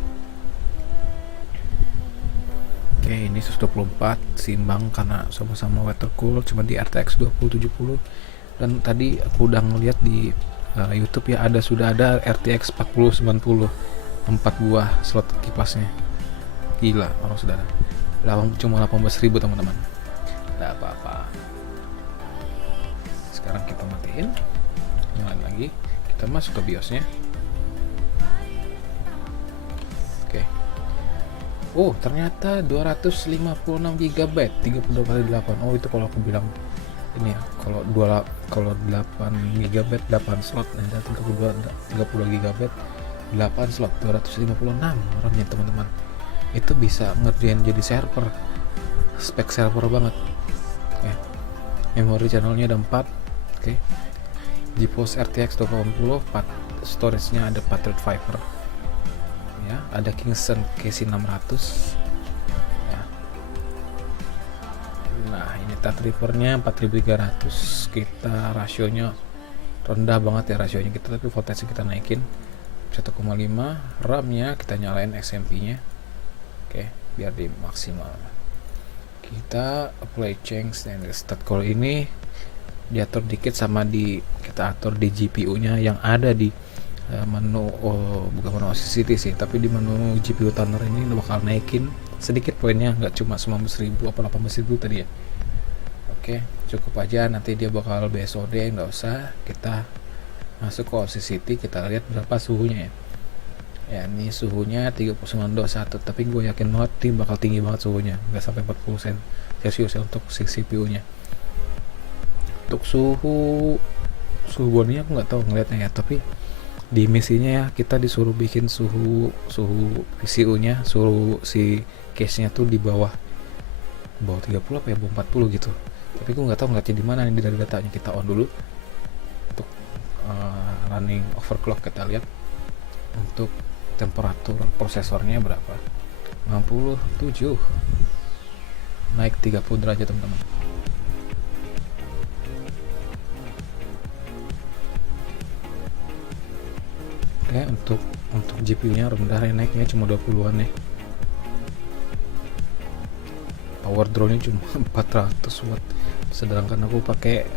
Oke, ini 124 seimbang karena sama-sama water cool, cuma di RTX 2070. Dan tadi aku udah ngeliat di YouTube ya, sudah ada RTX 4090, 4 buah slot kipasnya. Gila, orang sudah ada. Cuma 18.000 teman-teman. Nggak apa-apa. Sekarang kita matiin, nyalain lagi, kita masuk ke BIOS-nya. Oke. Oh, ternyata 256 GB, 32x8. Oh, itu kalau aku bilang ini ya, kalau 8 GB 8 slot, nah ada 30 GB 8 slot, 256 RAM-nya teman-teman. Itu bisa ngerjain jadi server, spek server banget. Oke. Memori channelnya ada 4. Oke. GeForce RTX 2080, storage-nya ada Patriot Fiber. Ya, ada Kingston KC600. Ya. Nah, ini Threadripper-nya 4300. Kita rasionya rendah banget ya rasionya kita, tapi voltage kita naikin 1,5. RAM-nya kita nyalain XMP-nya. Oke, biar di maksimal. Kita apply change and restart. Kalau ini diatur dikit sama kita atur di GPU-nya yang ada di menu, bukan menu OCCT sih, tapi di menu GPU tuner ini bakal naikin sedikit poinnya, nggak cuma 19.000 apa 18.000 tadi ya. Oke, cukup aja, nanti dia bakal BSOD, nggak usah. Kita masuk ke OCCT, kita lihat berapa suhunya ya. Ya, ini suhunya 39.21, tapi gue yakin banget ini bakal tinggi banget suhunya, nggak sampai 40 Celsius ya untuk CPU-nya. Untuk suhu bodinya aku nggak tahu ngeliatnya ya, tapi di misinya ya kita disuruh bikin suhu PCU-nya, suruh si case-nya tuh di bawah 30 apa ya, bawah 40 gitu. Tapi aku nggak tahu ngeliatnya di mana nih dari datanya. Kita on dulu untuk running overclock. Kita lihat untuk temperatur prosesornya berapa, 67, naik 30 derajat teman-teman. Oke, untuk GPU-nya rendah ya, naiknya cuma 20-an ya. Power draw-nya cuma 400 watt, sedangkan aku pakai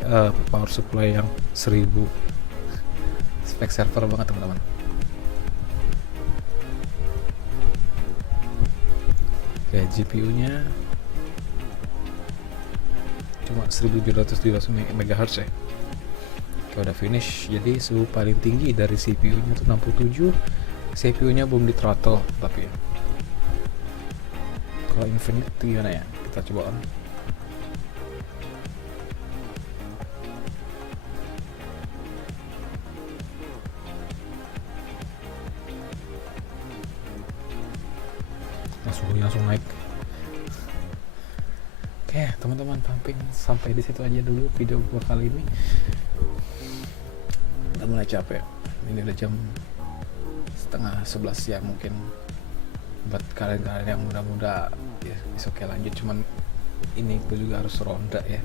power supply yang 1000. Spek server banget teman-teman. Oke, GPU-nya cuma 1700 MHz ya. Oke, udah finish. Jadi suhu paling tinggi dari CPU-nya tuh 67. CPU-nya belum di throttle tapi ya. Kalau infinite itu gimana ya? Kita coba on. suhunya langsung naik. Oke teman-teman, pumping sampai di situ aja dulu video gua kali ini. Udah mulai capek, ini udah jam 10:30 siang. Mungkin buat kalian-kalian yang muda-muda ya oke lanjut, cuman ini gue juga harus ronda ya.